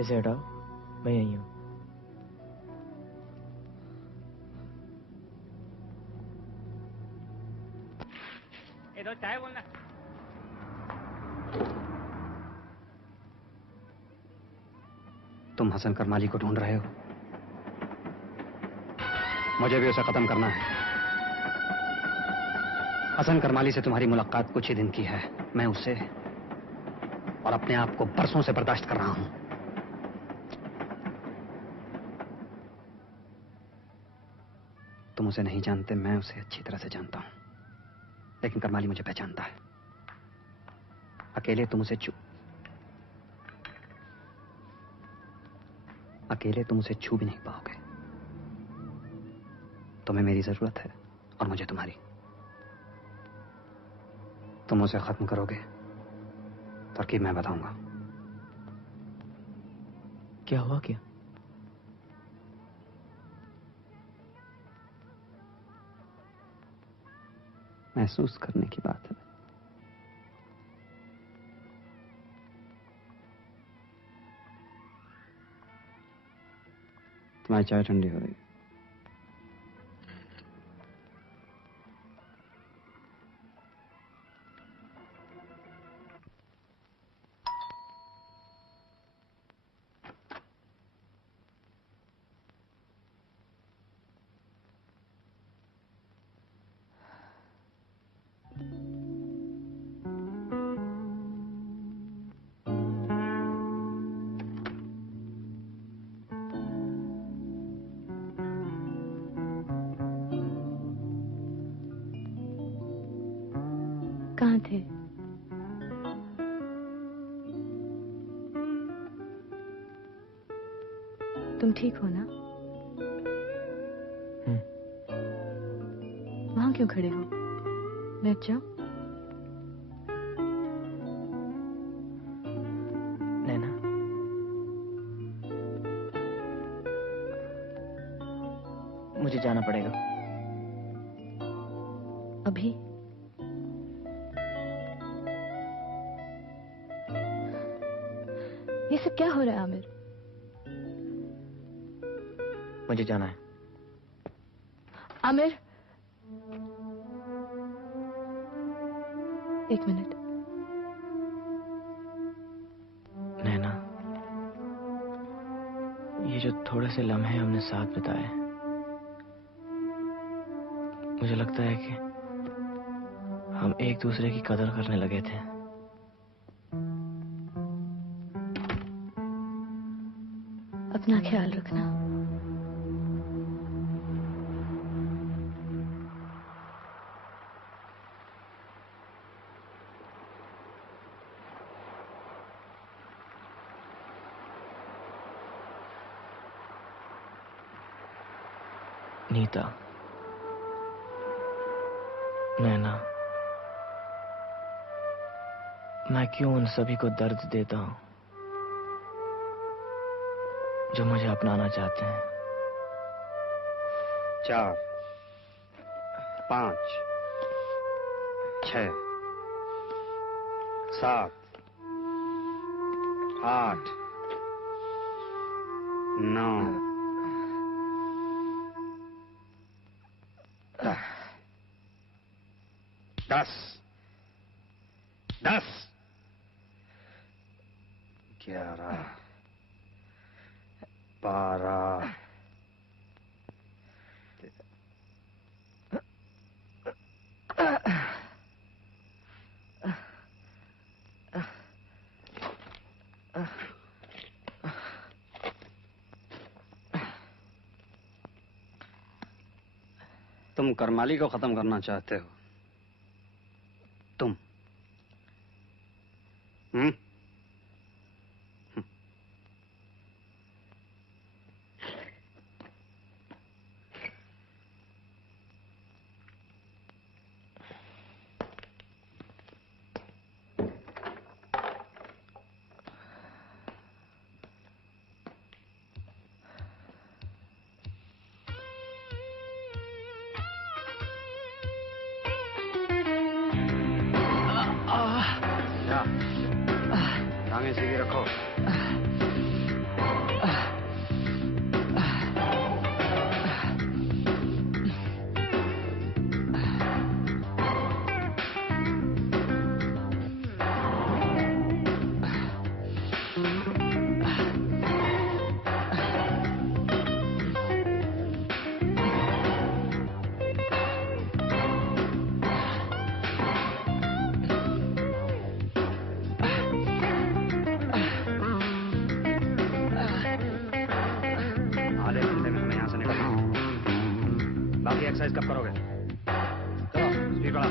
इसे हटाओ, मैं यहीं हूं। दो चाय बोलना। तुम हसन करमाली को ढूंढ रहे हो। मुझे भी उसे खत्म करना है। हसन करमाली से तुम्हारी मुलाकात कुछ ही दिन की है। मैं उसे और अपने आप को बरसों से बर्दाश्त कर रहा हूं। तुम उसे नहीं जानते, मैं उसे अच्छी तरह से जानता हूं, लेकिन करमाली मुझे पहचानता है। अकेले तुम उसे छू भी नहीं पाओगे। तुम्हें मेरी जरूरत है और मुझे तुम्हारी। तुम उसे खत्म करोगे तरकीब मैं बताऊंगा। क्या हुआ क्या? महसूस करने की बात है। तुम्हारी चाय ठंडी हो रही है। कहाँ थे? तुम ठीक हो ना? वहां क्यों खड़े हो? लेट जाओ। नैना, मुझे जाना पड़ेगा। अभी? ये सब क्या हो रहा है आमिर? मुझे जाना है। आमिर, एक मिनट। नैना, ये जो थोड़े से लम्हे हमने साथ बिताए, मुझे लगता है कि हम एक दूसरे की कदर करने लगे थे। अपना ख्याल रखना। नीता, नैना, मैं क्यों उन सभी को दर्द देता हूं जो मुझे अपनाना चाहते हैं? 4, 5, 6, 7, 8, 9, 10, 11, 12, तुम करमाली को खत्म करना चाहते हो? तुम? टांगे सीधी रखो। बाकी एक्सरसाइज कब करोगे? चलो स्पीड बढ़ा।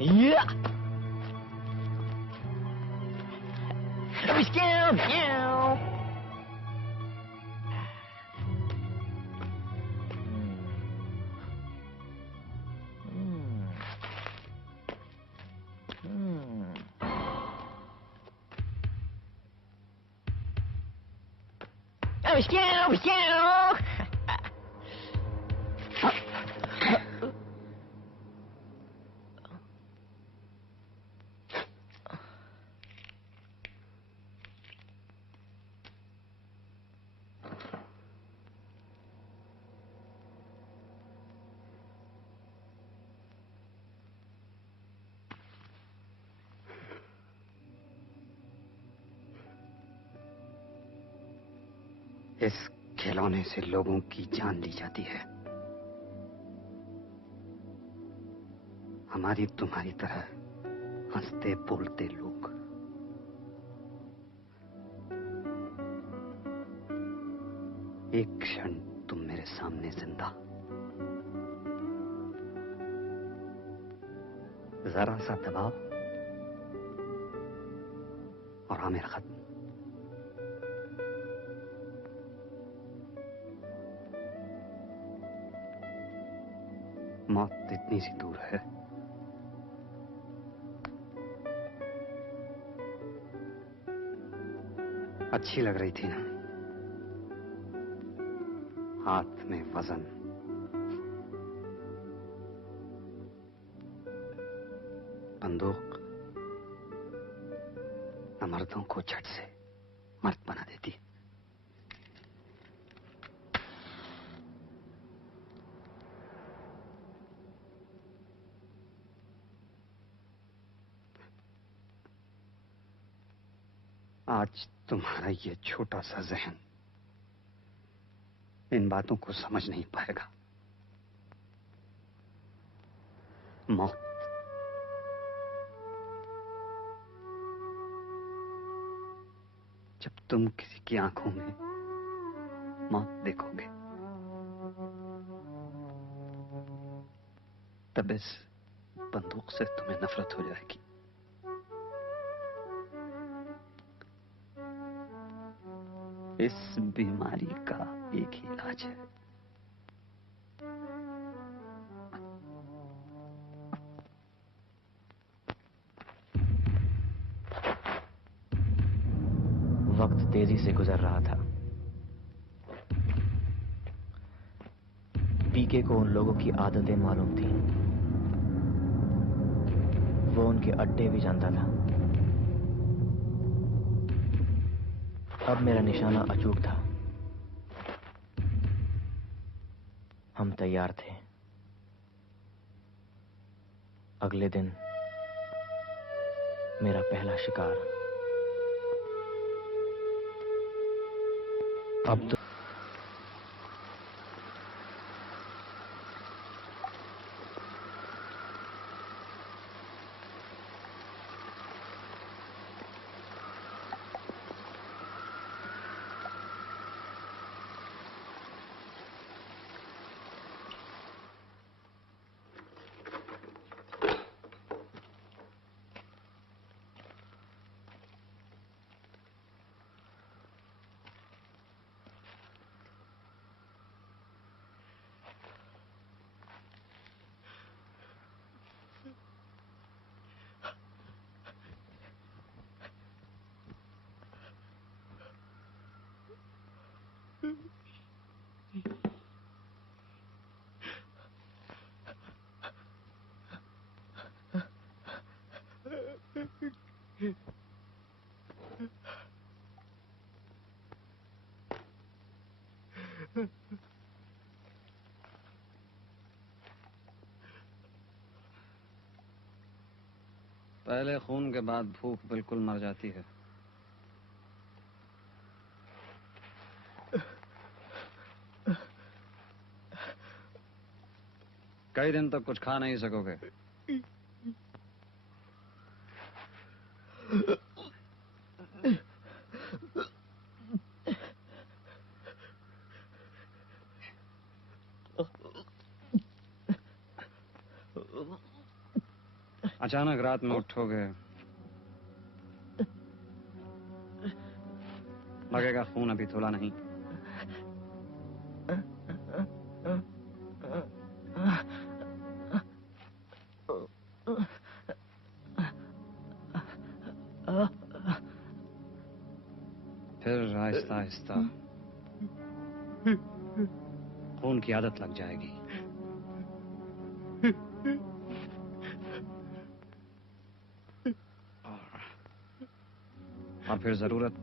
Yeah. Scout. Yeah. Scout. इस खिलौने से लोगों की जान ली जाती है। हमारी तुम्हारी तरह हंसते बोलते लोग। एक क्षण तुम मेरे सामने जिंदा, जरा सा दबाव और हाँ मेरा खत्म। मौत इतनी सी दूर है। अच्छी लग रही थी ना, हाथ में वजन, बंदूक न मर्दों को झट से मर्द बना देती। आज तुम्हारा ये छोटा सा जहन इन बातों को समझ नहीं पाएगा। मौत जब तुम किसी की आंखों में मौत देखोगे, तब इस बंदूक से तुम्हें नफरत हो जाएगी। इस बीमारी का एक ही इलाज है, वक्त तेजी से गुजर रहा था। पीके को उन लोगों की आदतें मालूम थी। वो उनके अड्डे भी जानता था। अब मेरा निशाना अचूक था। हम तैयार थे। अगले दिन मेरा पहला शिकार। अब तो पहले खून के बाद भूख बिल्कुल मर जाती है। कई दिन तक कुछ खा नहीं सकोगे। अचानक रात में उठोगे, लगेगा खून अभी थोड़ा नहीं। फिर आहिस्ता आहिस्ता खून की आदत लग जाएगी। और फिर जरूरत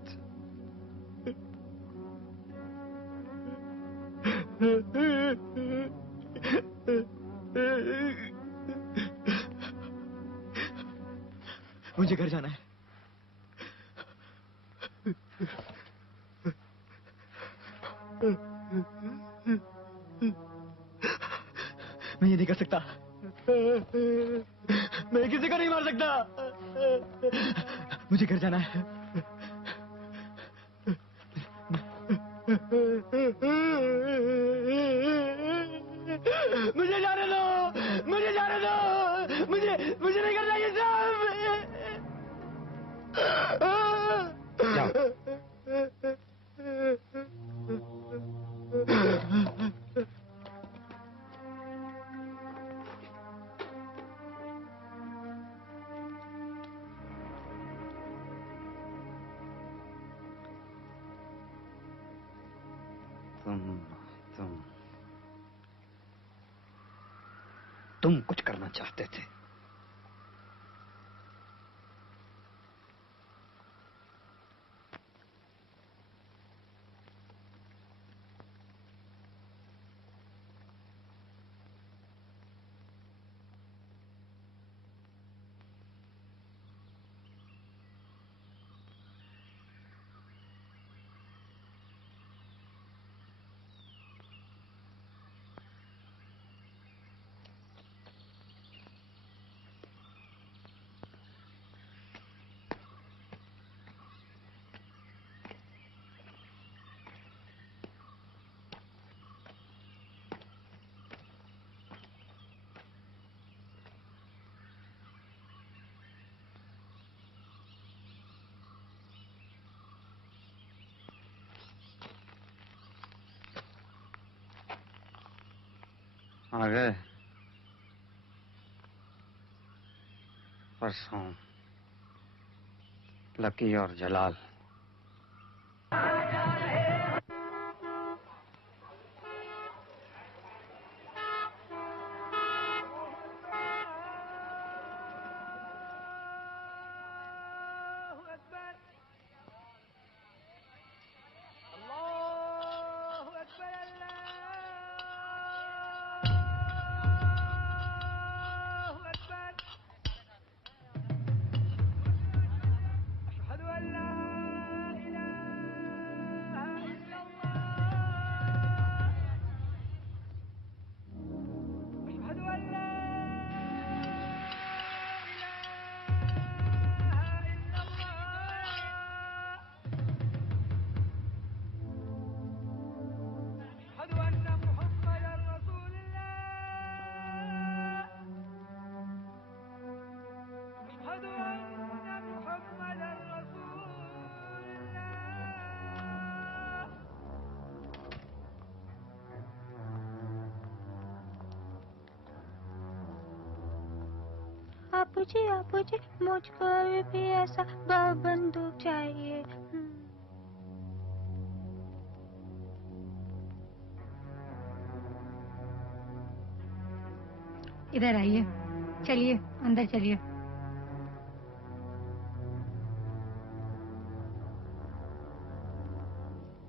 मुझे घर जाना है। मैं ये नहीं कर सकता। मैं किसी को नहीं मार सकता। मुझे घर जाना है। मुझे जाने दो। मुझे जाने दो। मुझे नहीं करना ये सब। जाओ। तुम कुछ करना चाहते थे। आ गए। परसों लकी और जलाल बाबूजी मुझको अभी भी ऐसा बंदूक चाहिए। इधर आइए, चलिए अंदर चलिए।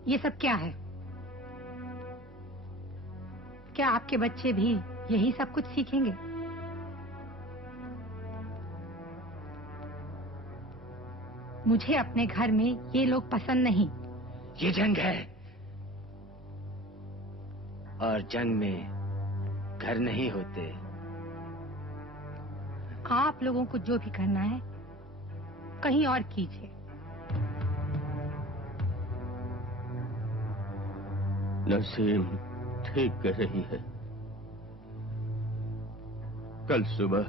ये सब क्या है? क्या आपके बच्चे भी यही सब कुछ सीखेंगे? मुझे अपने घर में ये लोग पसंद नहीं। ये जंग है और जंग में घर नहीं होते। आप लोगों को जो भी करना है कहीं और कीजिए। नसीम ठीक कह रही है। कल सुबह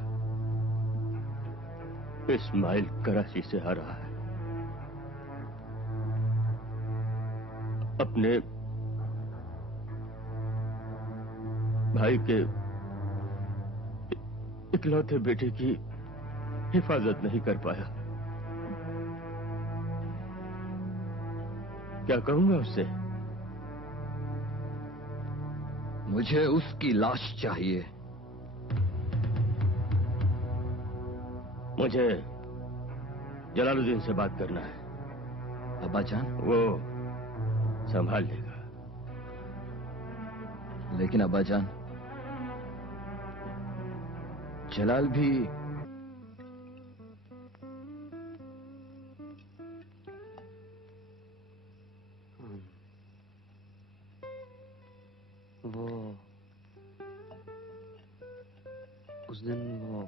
इस्माइल कराची से आ रहा है। अपने भाई के इकलौते बेटे की हिफाजत नहीं कर पाया। क्या कहूंगा उससे? मुझे उसकी लाश चाहिए। मुझे जलालुद्दीन से बात करना है। अब्बा जान? वो संभाल लेगा। लेकिन अब्बा जान, जलाल भी वो उस दिन वो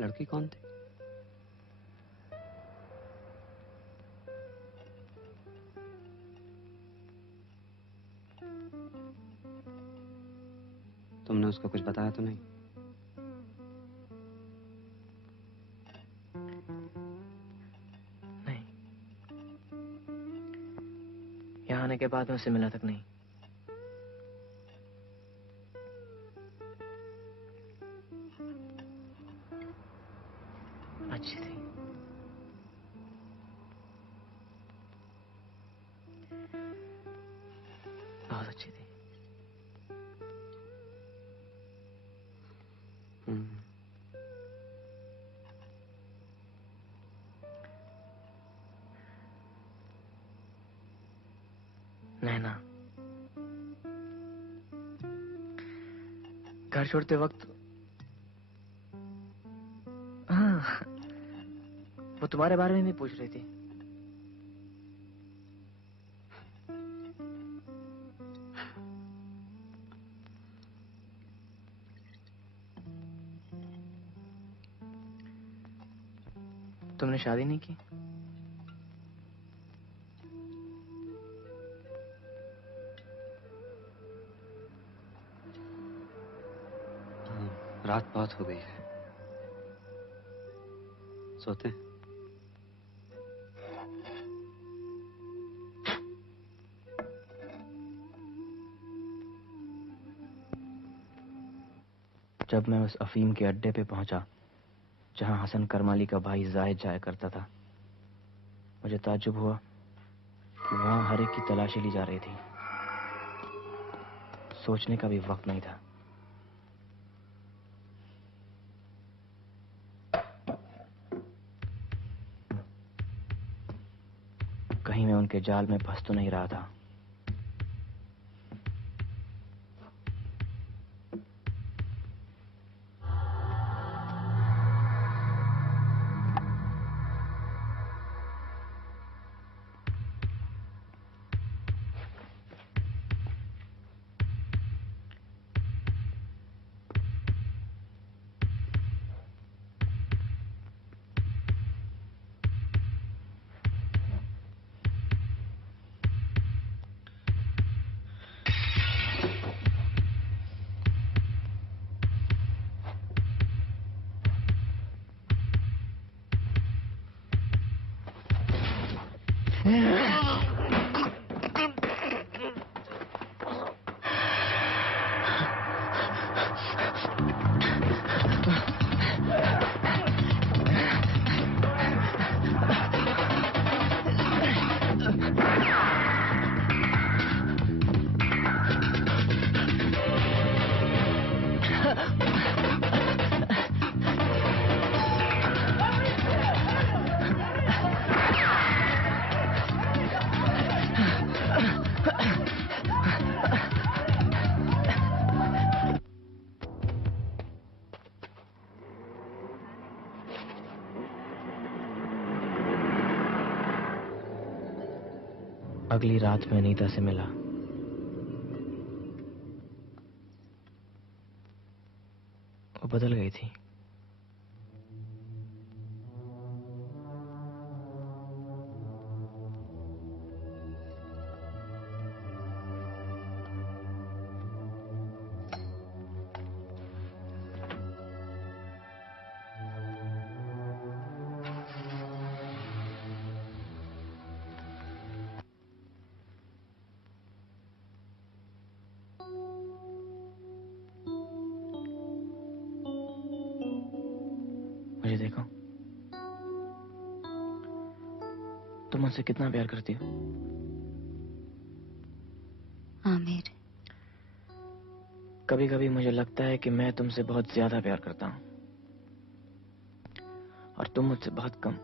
लड़की कौन थी? तुमने उसको कुछ बताया तो नहीं? नहीं, यहाँ आने के बाद मैं उससे मिला तक नहीं। अच्छी थी। बहुत अच्छी थी। नैना, घर छोड़ते वक्त हाँ, वो तुम्हारे बारे में भी पूछ रही थी। तुमने शादी नहीं की? रात बहुत हो गई है, सोते हैं। जब मैं उस अफीम के अड्डे पे पहुंचा जहां हसन करमाली का भाई जाहिद जाया करता था, मुझे ताज्जुब हुआ कि वहां हर एक की तलाशी ली जा रही थी। सोचने का भी वक्त नहीं था। कहीं मैं उनके जाल में फंस तो नहीं रहा था। अगली रात में अनीता से मिला। वो बदल गई थी। मुझे देखो, तुम मुझसे कितना प्यार करती हो? आमिर, कभी कभी मुझे लगता है कि मैं तुमसे बहुत ज्यादा प्यार करता हूं और तुम मुझसे बहुत कम।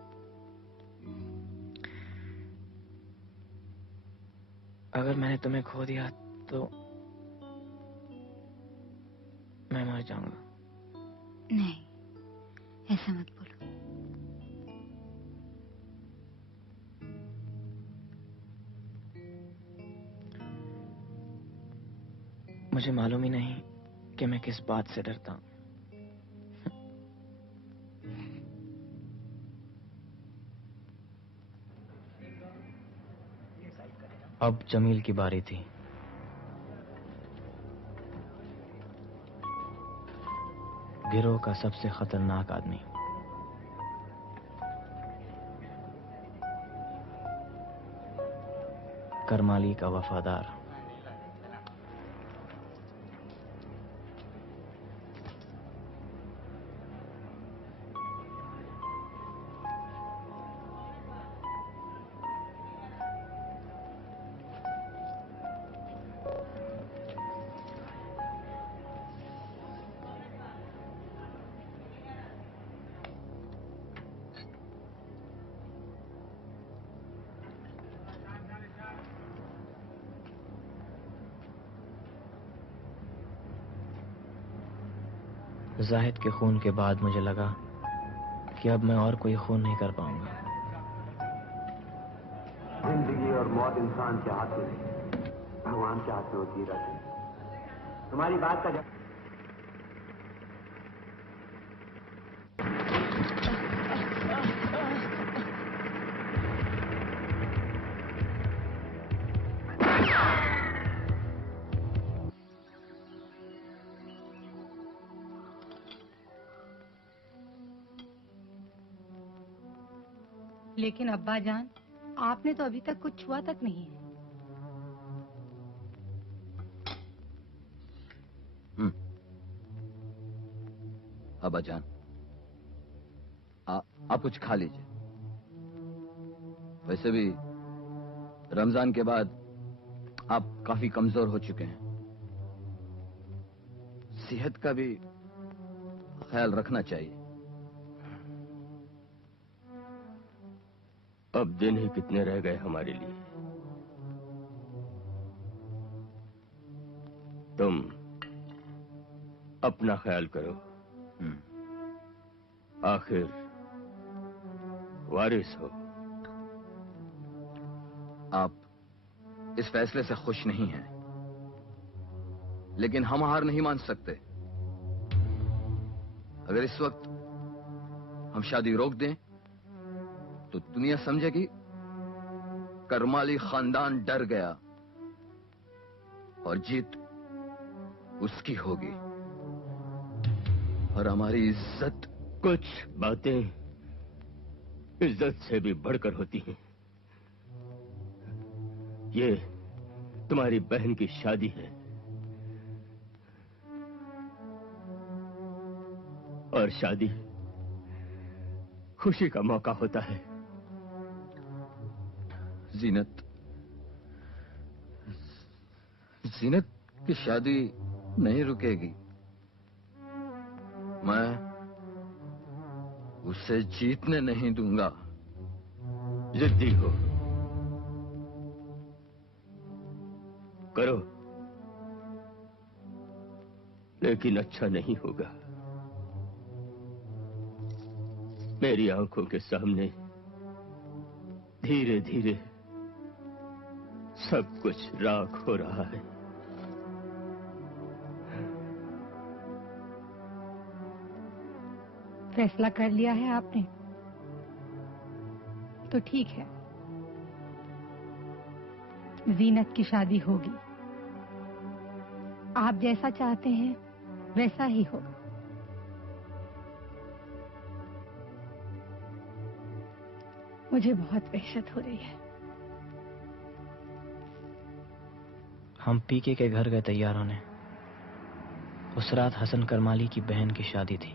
अगर मैंने तुम्हें खो दिया तो मैं मर जाऊंगा। नहीं, ऐसा मत बोलो। मुझे मालूम ही नहीं कि मैं किस बात से डरता हूं। अब जमील की बारी थी। गिरोह का सबसे खतरनाक आदमी। करमाली का वफादार। जाहिद के खून के बाद मुझे लगा कि अब मैं और कोई खून नहीं कर पाऊंगा। जिंदगी और मौत इंसान के हाथ में नहीं, भगवान के हाथ में होती रहती है। तुम्हारी बात का लेकिन अब्बा जान, आपने तो अभी तक कुछ छुआ तक नहीं है। अब्बा जान, आप कुछ खा लीजिए। वैसे भी रमजान के बाद आप काफी कमजोर हो चुके हैं। सेहत का भी ख्याल रखना चाहिए। अब दिन ही कितने रह गए हमारे लिए। तुम अपना ख्याल करो। आखिर वारिस हो। आप इस फैसले से खुश नहीं हैं, लेकिन हम हार नहीं मान सकते। अगर इस वक्त हम शादी रोक दें तो दुनिया समझेगी करमाली खानदान डर गया और जीत उसकी होगी और हमारी इज्जत। कुछ बातें इज्जत से भी बढ़कर होती हैं। ये तुम्हारी बहन की शादी है और शादी खुशी का मौका होता है। जीनत की शादी नहीं रुकेगी। मैं उसे जीतने नहीं दूंगा। जिद्दी हो, करो, लेकिन अच्छा नहीं होगा। मेरी आंखों के सामने धीरे धीरे सब कुछ राख हो रहा है। फैसला कर लिया है आपने तो ठीक है, जीनत की शादी होगी। आप जैसा चाहते हैं वैसा ही होगा। मुझे बहुत वहशत हो रही है। हम पीके के घर गए तैयार होने। उस रात हसन करमाली की बहन की शादी थी।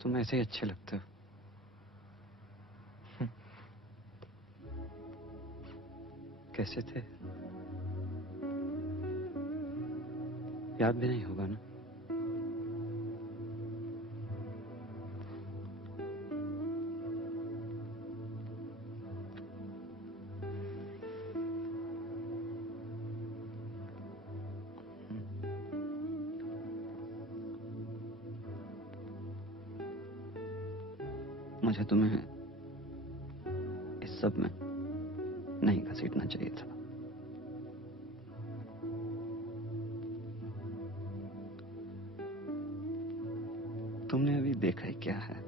तुम ऐसे ही अच्छे लगते हो। कैसे थे याद भी नहीं होगा ना? मुझे तुम्हें इस सब में नहीं घसीटना चाहिए था। तुमने अभी देखा ही क्या है?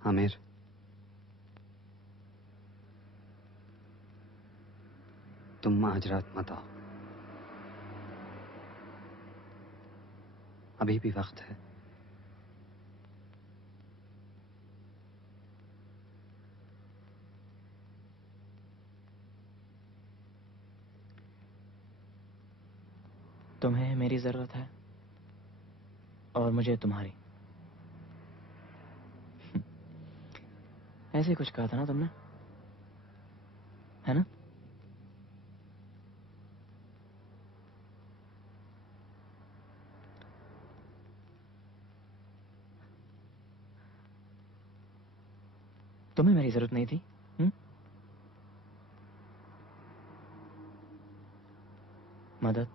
आमिर, तुम आज रात मत आओ। अभी भी वक्त है। तुम्हें मेरी जरूरत है और मुझे तुम्हारी। ऐसे ही कुछ कहा था ना तुमने, है ना? तुम्हें मेरी जरूरत नहीं थी। मदद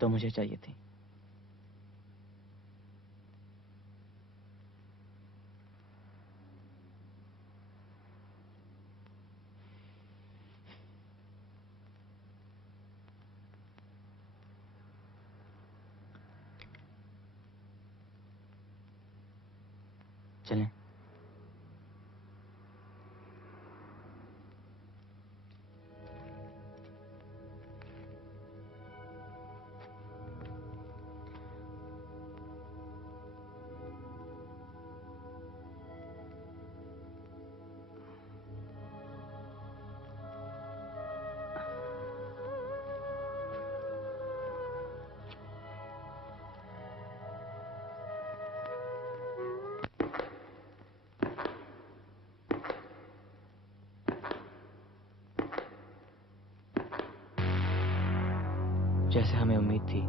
तो मुझे चाहिए थी। चलें। जैसे हमें उम्मीद थी,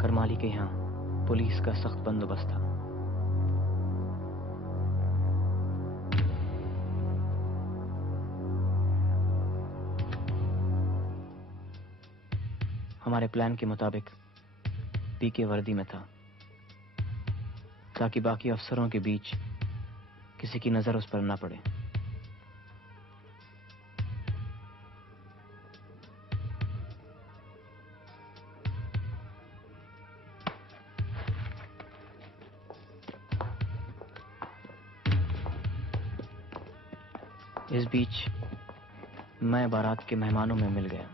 करमाली के यहाँ पुलिस का सख्त बंदोबस्त था। हमारे प्लान के मुताबिक पीके वर्दी में था, ताकि बाकी अफसरों के बीच किसी की नजर उस पर ना पड़े। इस बीच मैं बारात के मेहमानों में मिल गया।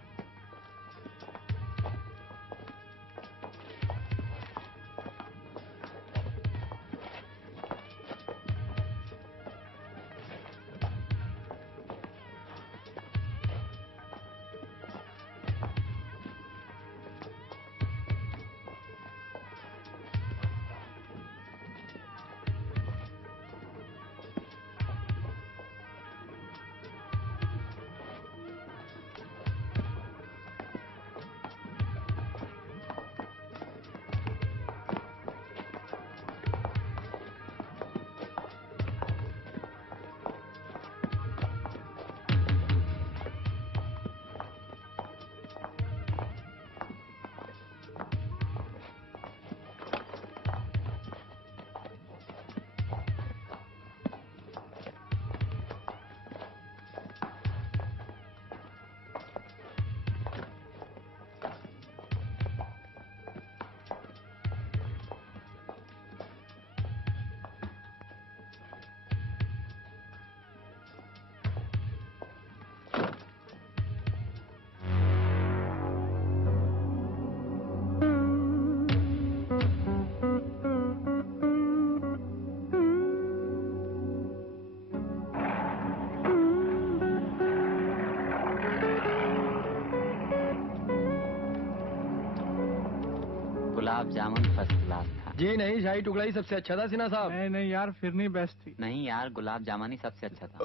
गुलाब जामुन फर्स्ट क्लास था। जी नहीं, शाही टुकड़ा ही सबसे अच्छा था सिन्हा साहब। नहीं नहीं यार, फिरनी बेस्ट थी। नहीं यार, गुलाब जामुन ही सबसे अच्छा था।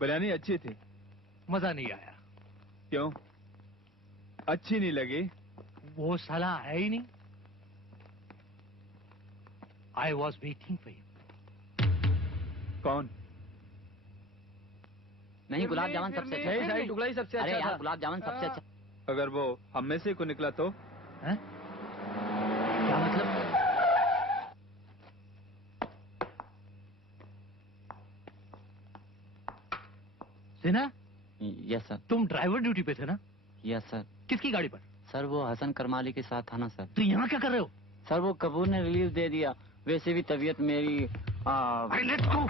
बिरयानी अच्छी थी, मजा नहीं आया। क्यों? अच्छी नहीं लगी? वो साला है ही नहीं। I was waiting for you. कौन? नहीं, गुलाब जामुन सबसे अच्छा। नहीं, शाही टुकड़ा ही सबसे अच्छा था। अरे यार, गुलाब जामुन सबसे अच्छा। अगर वो हम में से को निकला तो? हैं? क्या मतलब? सिन्हा? Yes sir. तुम ड्राइवर ड्यूटी पे थे ना? Yes sir. किसकी गाड़ी पर? सर वो हसन करमाली के साथ था ना सर। तो यहाँ क्या कर रहे हो? सर वो कपूर ने रिलीज दे दिया, वैसे भी तबीयत मेरी अरे लेट्स गो।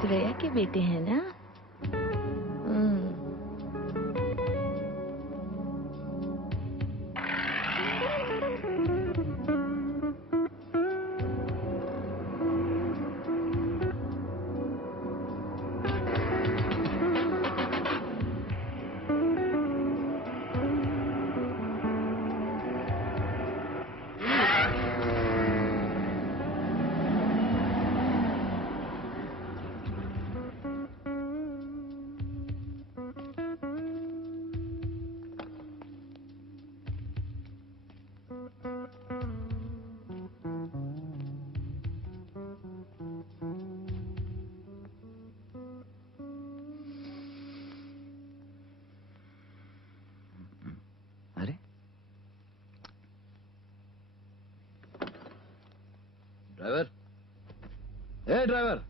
सुरैया के बेटे हैं ना? ड्राइवर, ए ड्राइवर,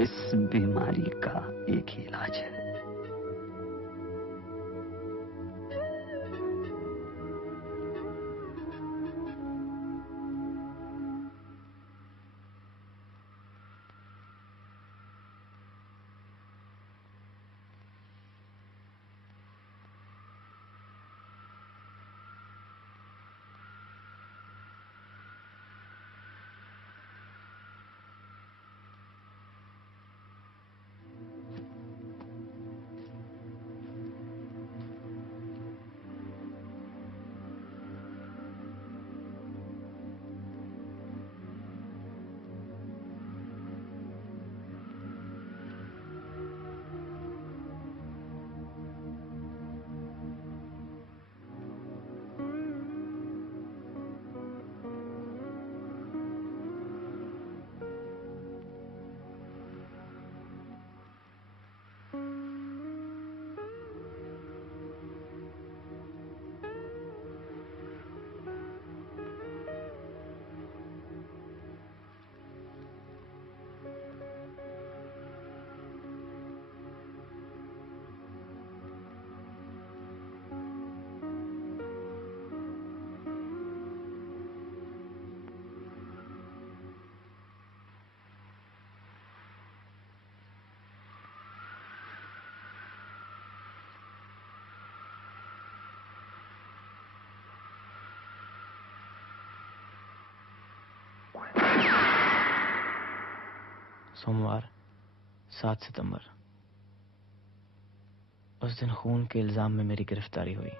इस बीमारी का एक ही इलाज है, सोमवार 7 सितंबर। उस दिन खून के इल्जाम में मेरी गिरफ्तारी हुई।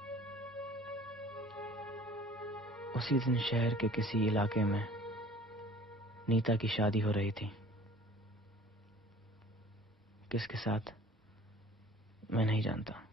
उसी दिन शहर के किसी इलाके में नीता की शादी हो रही थी। किसके साथ मैं नहीं जानता।